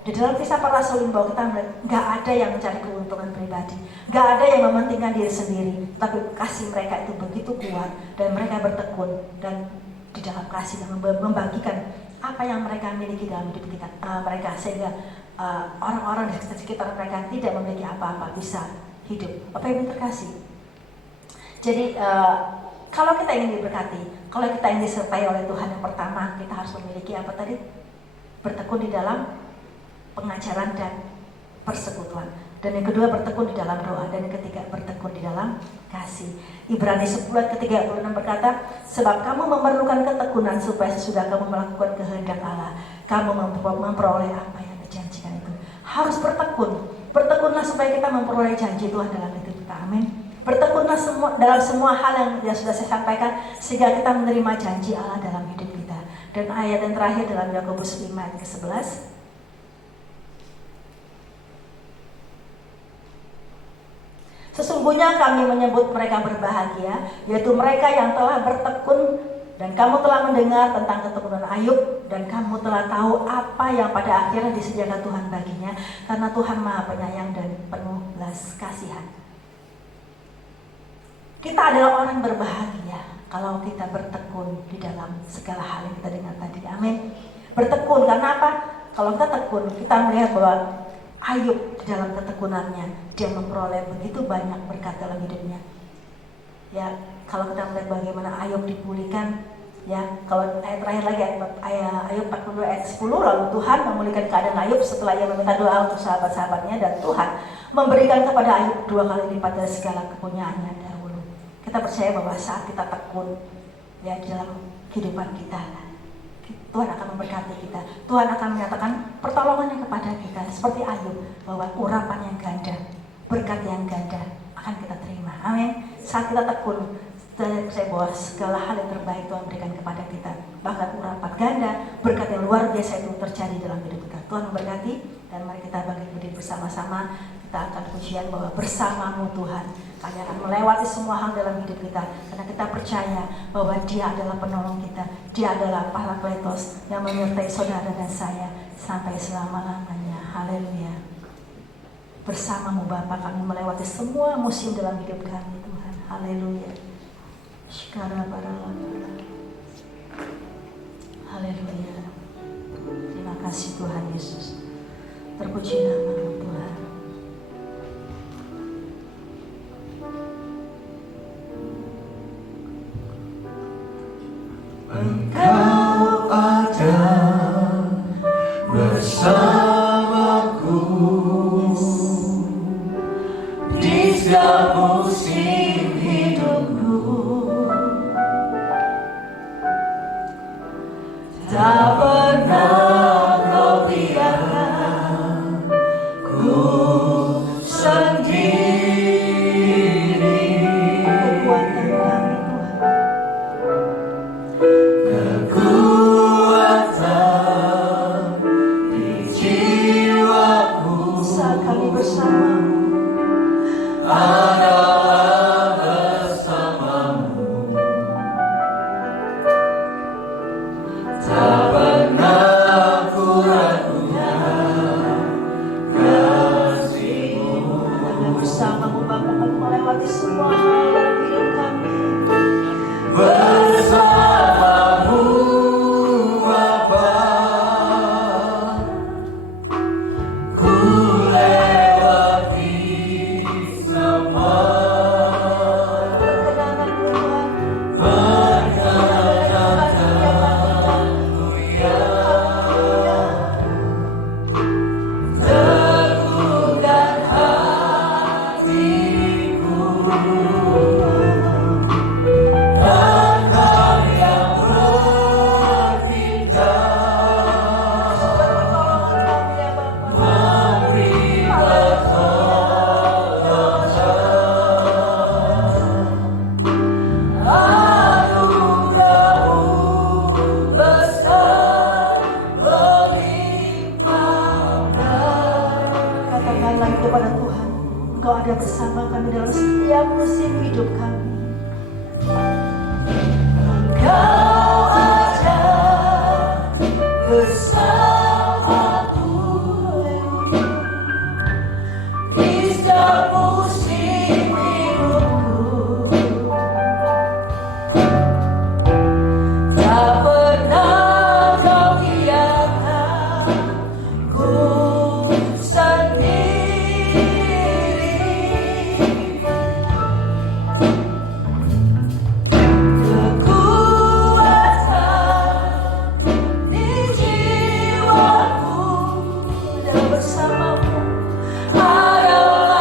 Di dalam Kisah Para Rasul bahwa kita melihat nggak ada yang mencari keuntungan pribadi, nggak ada yang mementingkan diri sendiri, tapi kasih mereka itu begitu kuat dan mereka bertekun dan di dalam kasih dan membagikan apa yang mereka miliki dalam hidup mereka, sehingga orang-orang di sekitar mereka tidak memiliki apa-apa bisa hidup. Bapak Ibu terkasih, jadi kalau kita ingin diberkati, kalau kita ingin disertai oleh Tuhan, yang pertama kita harus memiliki apa tadi? Bertekun di dalam pengajaran dan persekutuan. Dan yang kedua, bertekun di dalam doa. Dan yang ketiga, bertekun di dalam kasih. Ibrani 10 ayat ke-36 berkata, sebab kamu memerlukan ketekunan supaya sesudah kamu melakukan kehendak Allah, kamu memperoleh apa yang dijanjikan itu. Harus bertekun. Bertekunlah supaya kita memperoleh janji Tuhan dalam hidup kita. Amin. Bertekunlah dalam semua hal yang sudah saya sampaikan, sehingga kita menerima janji Allah dalam hidup kita. Dan ayat yang terakhir dalam Yakobus 5 ayat ke-11, sesungguhnya kami menyebut mereka berbahagia, yaitu mereka yang telah bertekun, dan kamu telah mendengar tentang ketekunan Ayub, dan kamu telah tahu apa yang pada akhirnya disediakan Tuhan baginya, karena Tuhan Maha Penyayang dan penuh belas kasihan. Kita adalah orang berbahagia, kalau kita bertekun di dalam segala hal yang kita dengar tadi. Amin. Bertekun karena apa? Kalau kita tekun, kita melihat bahwa Ayub di dalam ketekunannya dia memperoleh begitu banyak berkat dalam hidupnya. Ya, kalau kita melihat bagaimana Ayub dipulihkan, ya, kalau ayat terakhir lagi Ayub 42 ayat 10, lalu Tuhan memulihkan keadaan Ayub setelah ia meminta doa untuk sahabat-sahabatnya, dan Tuhan memberikan kepada Ayub 2 kali lipat dari segala kepunyaannya dahulu. Kita percaya bahwa saat kita tekun ya di dalam kehidupan kita, Tuhan akan memberkati kita. Tuhan akan menyatakan pertolongannya kepada kita seperti Ayub, bahwa urapan yang ganda, berkat yang ganda akan kita terima. Amin. Saat kita tekun, saya bahwa segala hal yang terbaik Tuhan berikan kepada kita. Bahkan urapan ganda, berkat yang luar biasa itu terjadi dalam hidup kita. Tuhan memberkati, dan mari kita bangkit berdiri bersama-sama. Kita akan pujian bahwa bersamamu Tuhan, kami akan melewati semua hal dalam hidup kita. Karena kita percaya bahwa Dia adalah penolong kita. Dia adalah Parakletos yang menyertai saudara dan saya sampai selama-lamanya. Haleluya. Bersamamu Bapa kami melewati semua musim dalam hidup kami Tuhan. Haleluya. Haleluya. Terima kasih Tuhan Yesus. Terpuji nama-Mu Tuhan. Engkau ada bersamaku di setiap musim hidupku. Tak pernah Kau biarkan ku sendiri. Kekuatan kami Tuhan. Kekuatan di jiwaku Saat kami bersama-Mu, adalah bersamamu. Tak pernah ku ragukan kasih-Mu. karena bersama-Mu Bapa kami melewati semua hal dalam hidup kami. Bersamamu Bapa, ku lewati semua Perkenangan-Mu Tuhan. perkenanan-Mu yang teguhkan hatiku. Engkau yang bertindak Pertolongan kami ya Bapa. memberi anugerah-Mu besar melimpah. Katakanlah kepada Tuhan, Engkau ada bersama kami dalam setiap musim hidup kami. Engkau ada bersamaku di setiap musim hidupku. Tak pernah Kau biarkan ku sendiri. Kekuatan di jiwaku dan bersamamu adalah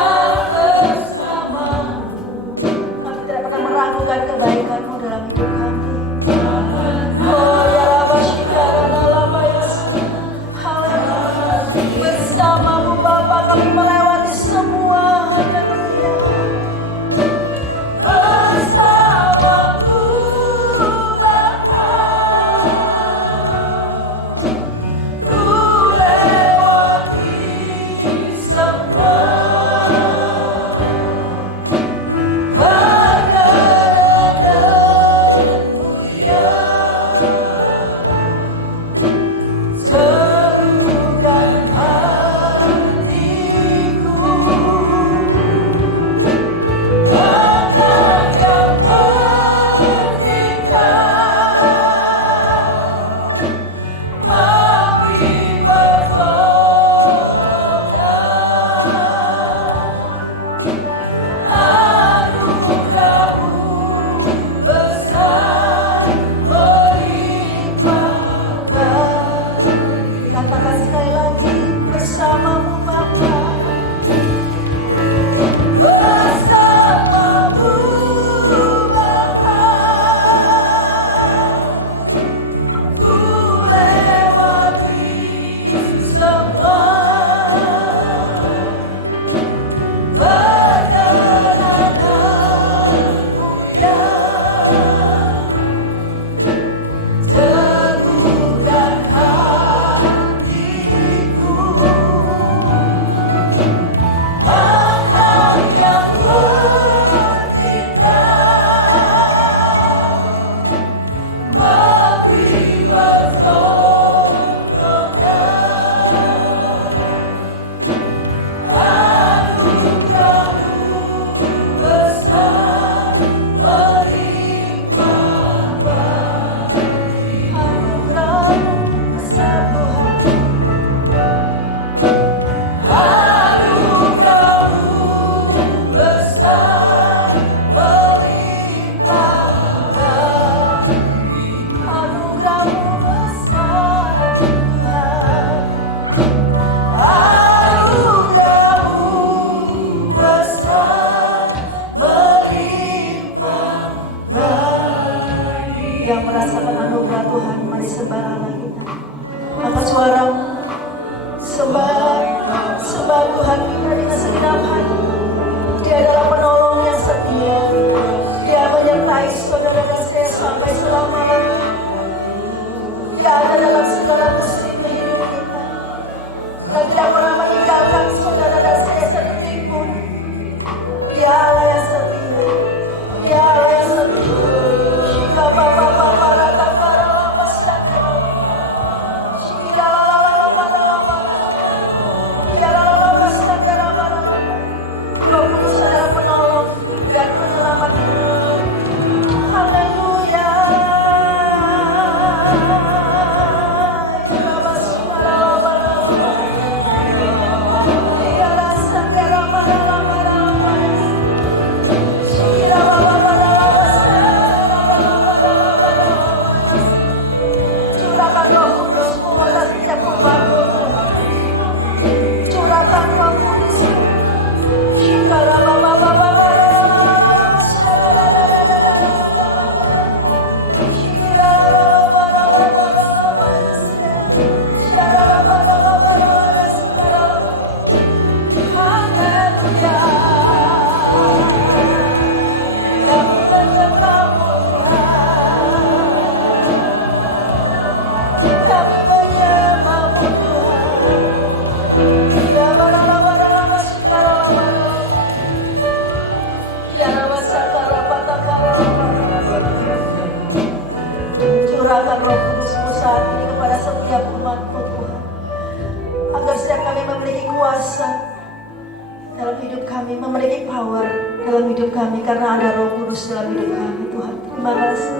dalam hidup kami, memiliki power dalam hidup kami karena ada Roh Kudus dalam hidup kami. Tuhan, terima kasih.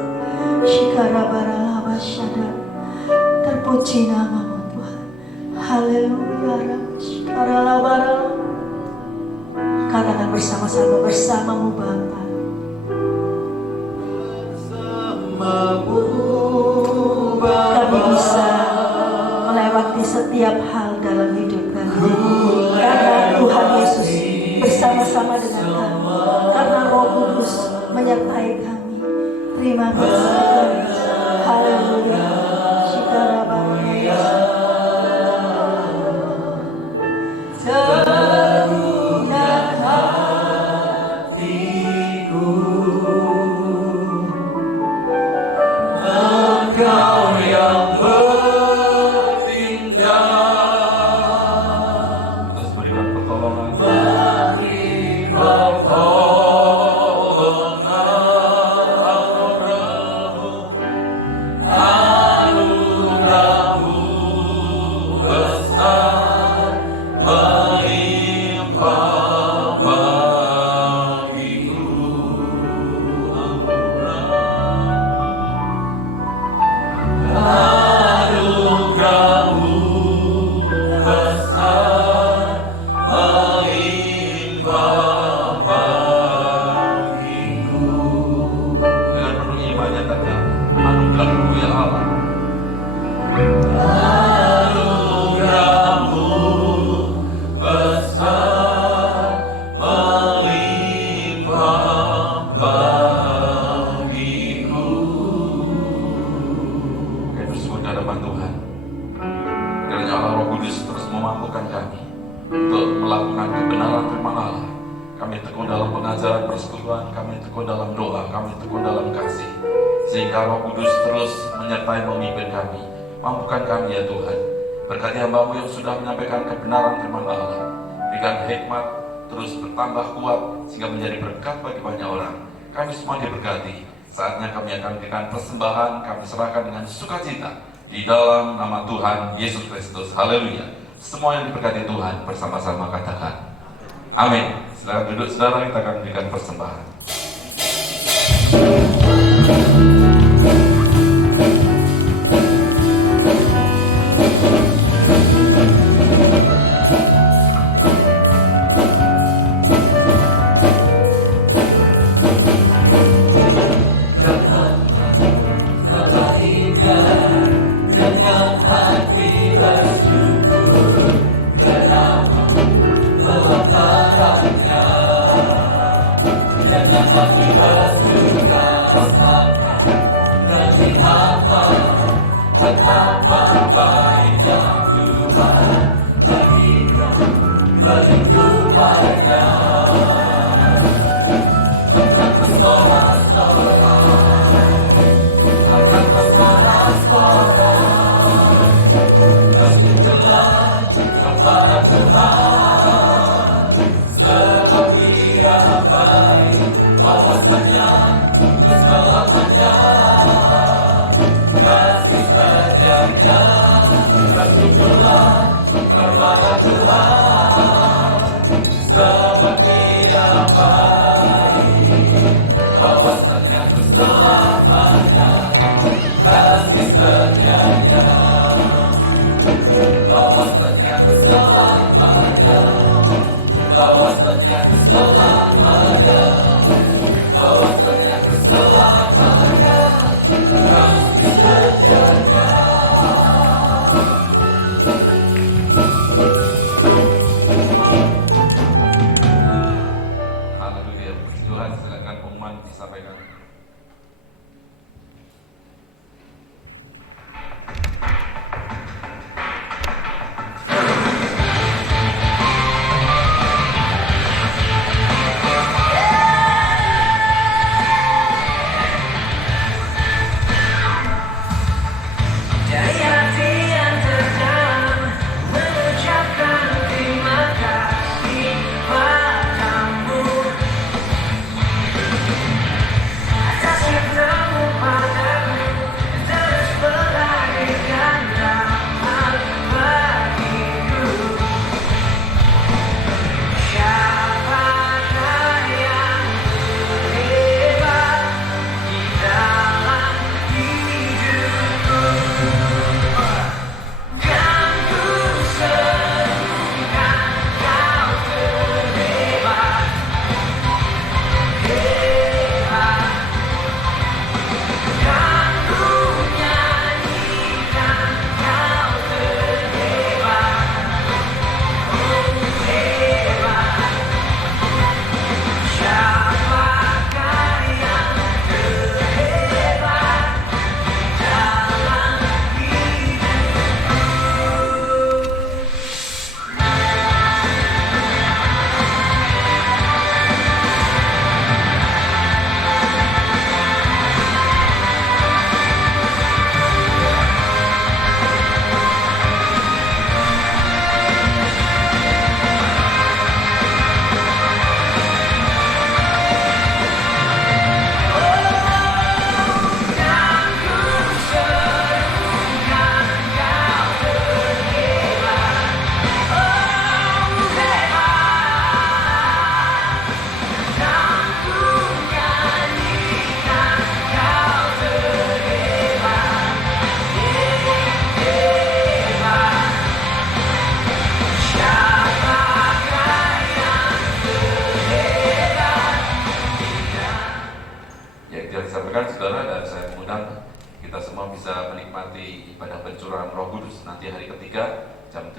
Shikarabaralabasyada. Terpuji namamu Tuhan. Haleluya. Shikarabarala. Katakan bersama-sama, bersamamu Bapa. Kami bisa melewati setiap hal dalam hidup kami karena Tuhan Yesus bersama-sama dengan kami, karena Roh Kudus menyertai kami. Terima kasih. Haleluya. Shikarabaraya. Tenang hatiku, Engkau yang bertindak. Terus berikan pertolongan. Beri pertolongan, anugerah-Mu besar melimpah bagiku. Anugerah-Mu besar melimpah bagiku. Dengan penuh iman nyatakan, anugerah-Mu ya Allah. Anugerah-Mu besar melimpah bagiku. Kami bersyukur di hadapan Tuhan. Kiranya Allah Roh Kudus terus memampukan kami untuk melakukan kebenaran firman Allah. Kami tekun dalam pengajaran persekutuan, kami tekun dalam doa, kami tekun dalam kasih. Sehingga Roh Kudus terus menyertai memimpin kami. Mampukan kami ya Tuhan. Berkati hamba-Mu yang sudah menyampaikan kebenaran firman Allah. Berikan hikmat, terus bertambah kuat sehingga menjadi berkat bagi banyak orang. Kami semua diberkati. Saatnya kami akan berikan persembahan, kami serahkan dengan sukacita di dalam nama Tuhan Yesus Kristus. Haleluya. Semua yang diberkati Tuhan bersama-sama katakan amin. Silakan duduk saudara, kita akan berikan persembahan.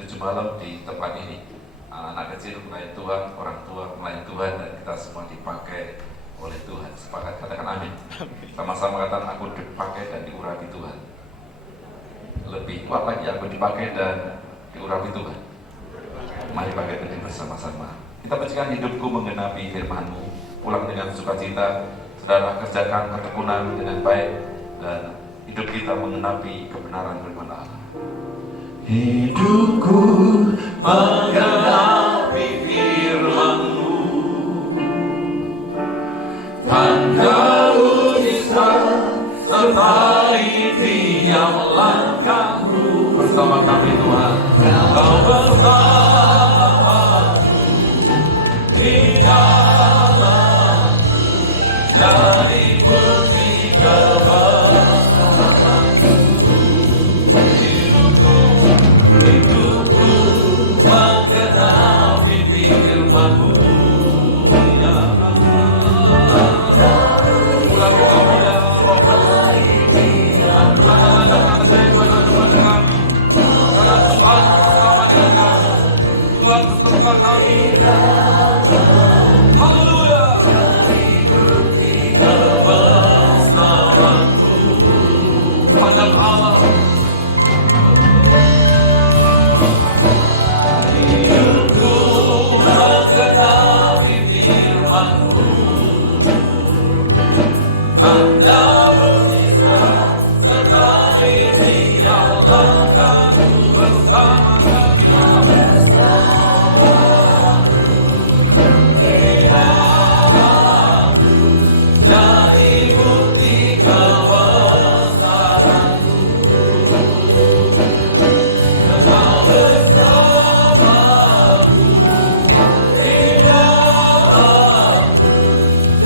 7 malam di tempat ini. Anak kecil melayani Tuhan, orang tua melayani Tuhan, dan kita semua dipakai oleh Tuhan. Sepakat katakan amin. Sama-sama katakan, aku dipakai dan diurapi Tuhan. Lebih kuat lagi, aku dipakai dan diurapi Tuhan. Mari pakai dengan bersama-sama. Kita percikan hidupku menggenapi firman-Mu. Pulang dengan sukacita, saudara kerjakan ketekunan dengan baik, dan hidup kita menggenapi kebenaran firman Allah. Hidupku Menggenapi firman-Mu, tanda mujizat sertai tiap langkahmu. Bersama kami Tuhan, Kau bersama di dalam dari bukti kebenaran-Mu. Hidupku menggenapi firman-Mu, ya Allah. Urapi kami ya Roh Kudus, tanda-tanda saya Tuhan kepada kami, karena Tuhan bersama dengan kami, Tuhan beserta kami. Haleluya. Kebesaran-Mu, pandang Allah. Hidupku menggenapi firman-Mu, tanda mujizat sertai tiap langkah-Mu. Bersama kami dari bukti kebesaran-Mu. Kau bersamaku di dalam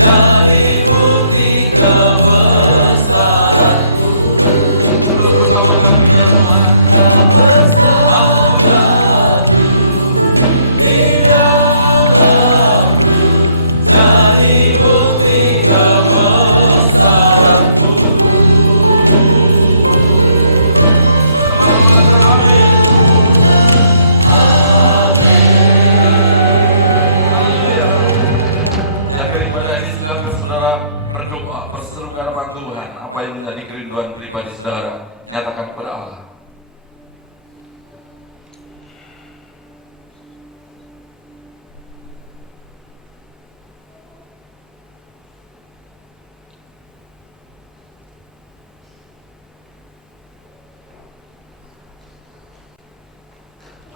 dari bukti kebesaran-Mu. Terus bersama kami ya Tuhan. Kau bersamaku di dalam dari bukti kebesaran-Mu. Sama-sama katakan amin. Haleluya. Di akhir ibadah ini silakan saudara berdoa, berseru ke hadapan Tuhan. Apa yang menjadi kerinduan pribadi saudara, nyatakan kepada Allah.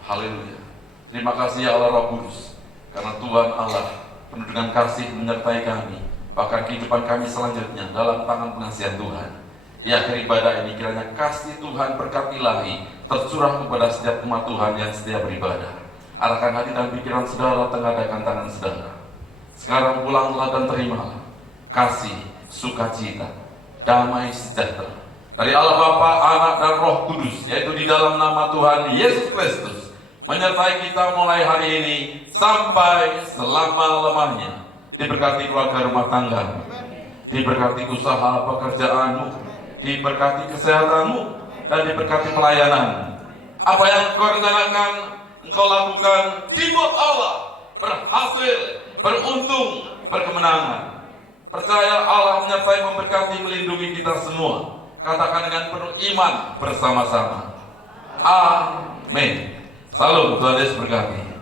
Haleluya. Terima kasih ya Allah Roh Kudus, karena Tuhan Allah penuh dengan kasih menyertai kami, bahkan kehidupan kami selanjutnya dalam tangan pengasihan Tuhan. Di akhir ibadah ini kiranya kasih Tuhan, berkat ilahi tercurah kepada setiap umat Tuhan yang setia beribadah. Arahkan hati dan pikiran saudara, tengadahkan tangan saudara. Sekarang pulanglah dan terimalah kasih, sukacita, damai sejahtera dari Allah Bapa, Anak, dan Roh Kudus, yaitu di dalam nama Tuhan Yesus Kristus, menyertai kita mulai hari ini sampai selama-lamanya. Diberkati keluarga rumah tanggamu, diberkati usaha pekerjaanmu, diberkati kesehatanmu, dan diberkati pelayananmu. Apa yang engkau rencanakan, engkau lakukan di buat Allah, berhasil, beruntung, berkemenangan. Percaya Allah menyertai, memberkati, melindungi kita semua. Katakan dengan penuh iman bersama-sama. Amin. Salam, Tuhan Yesus berkati.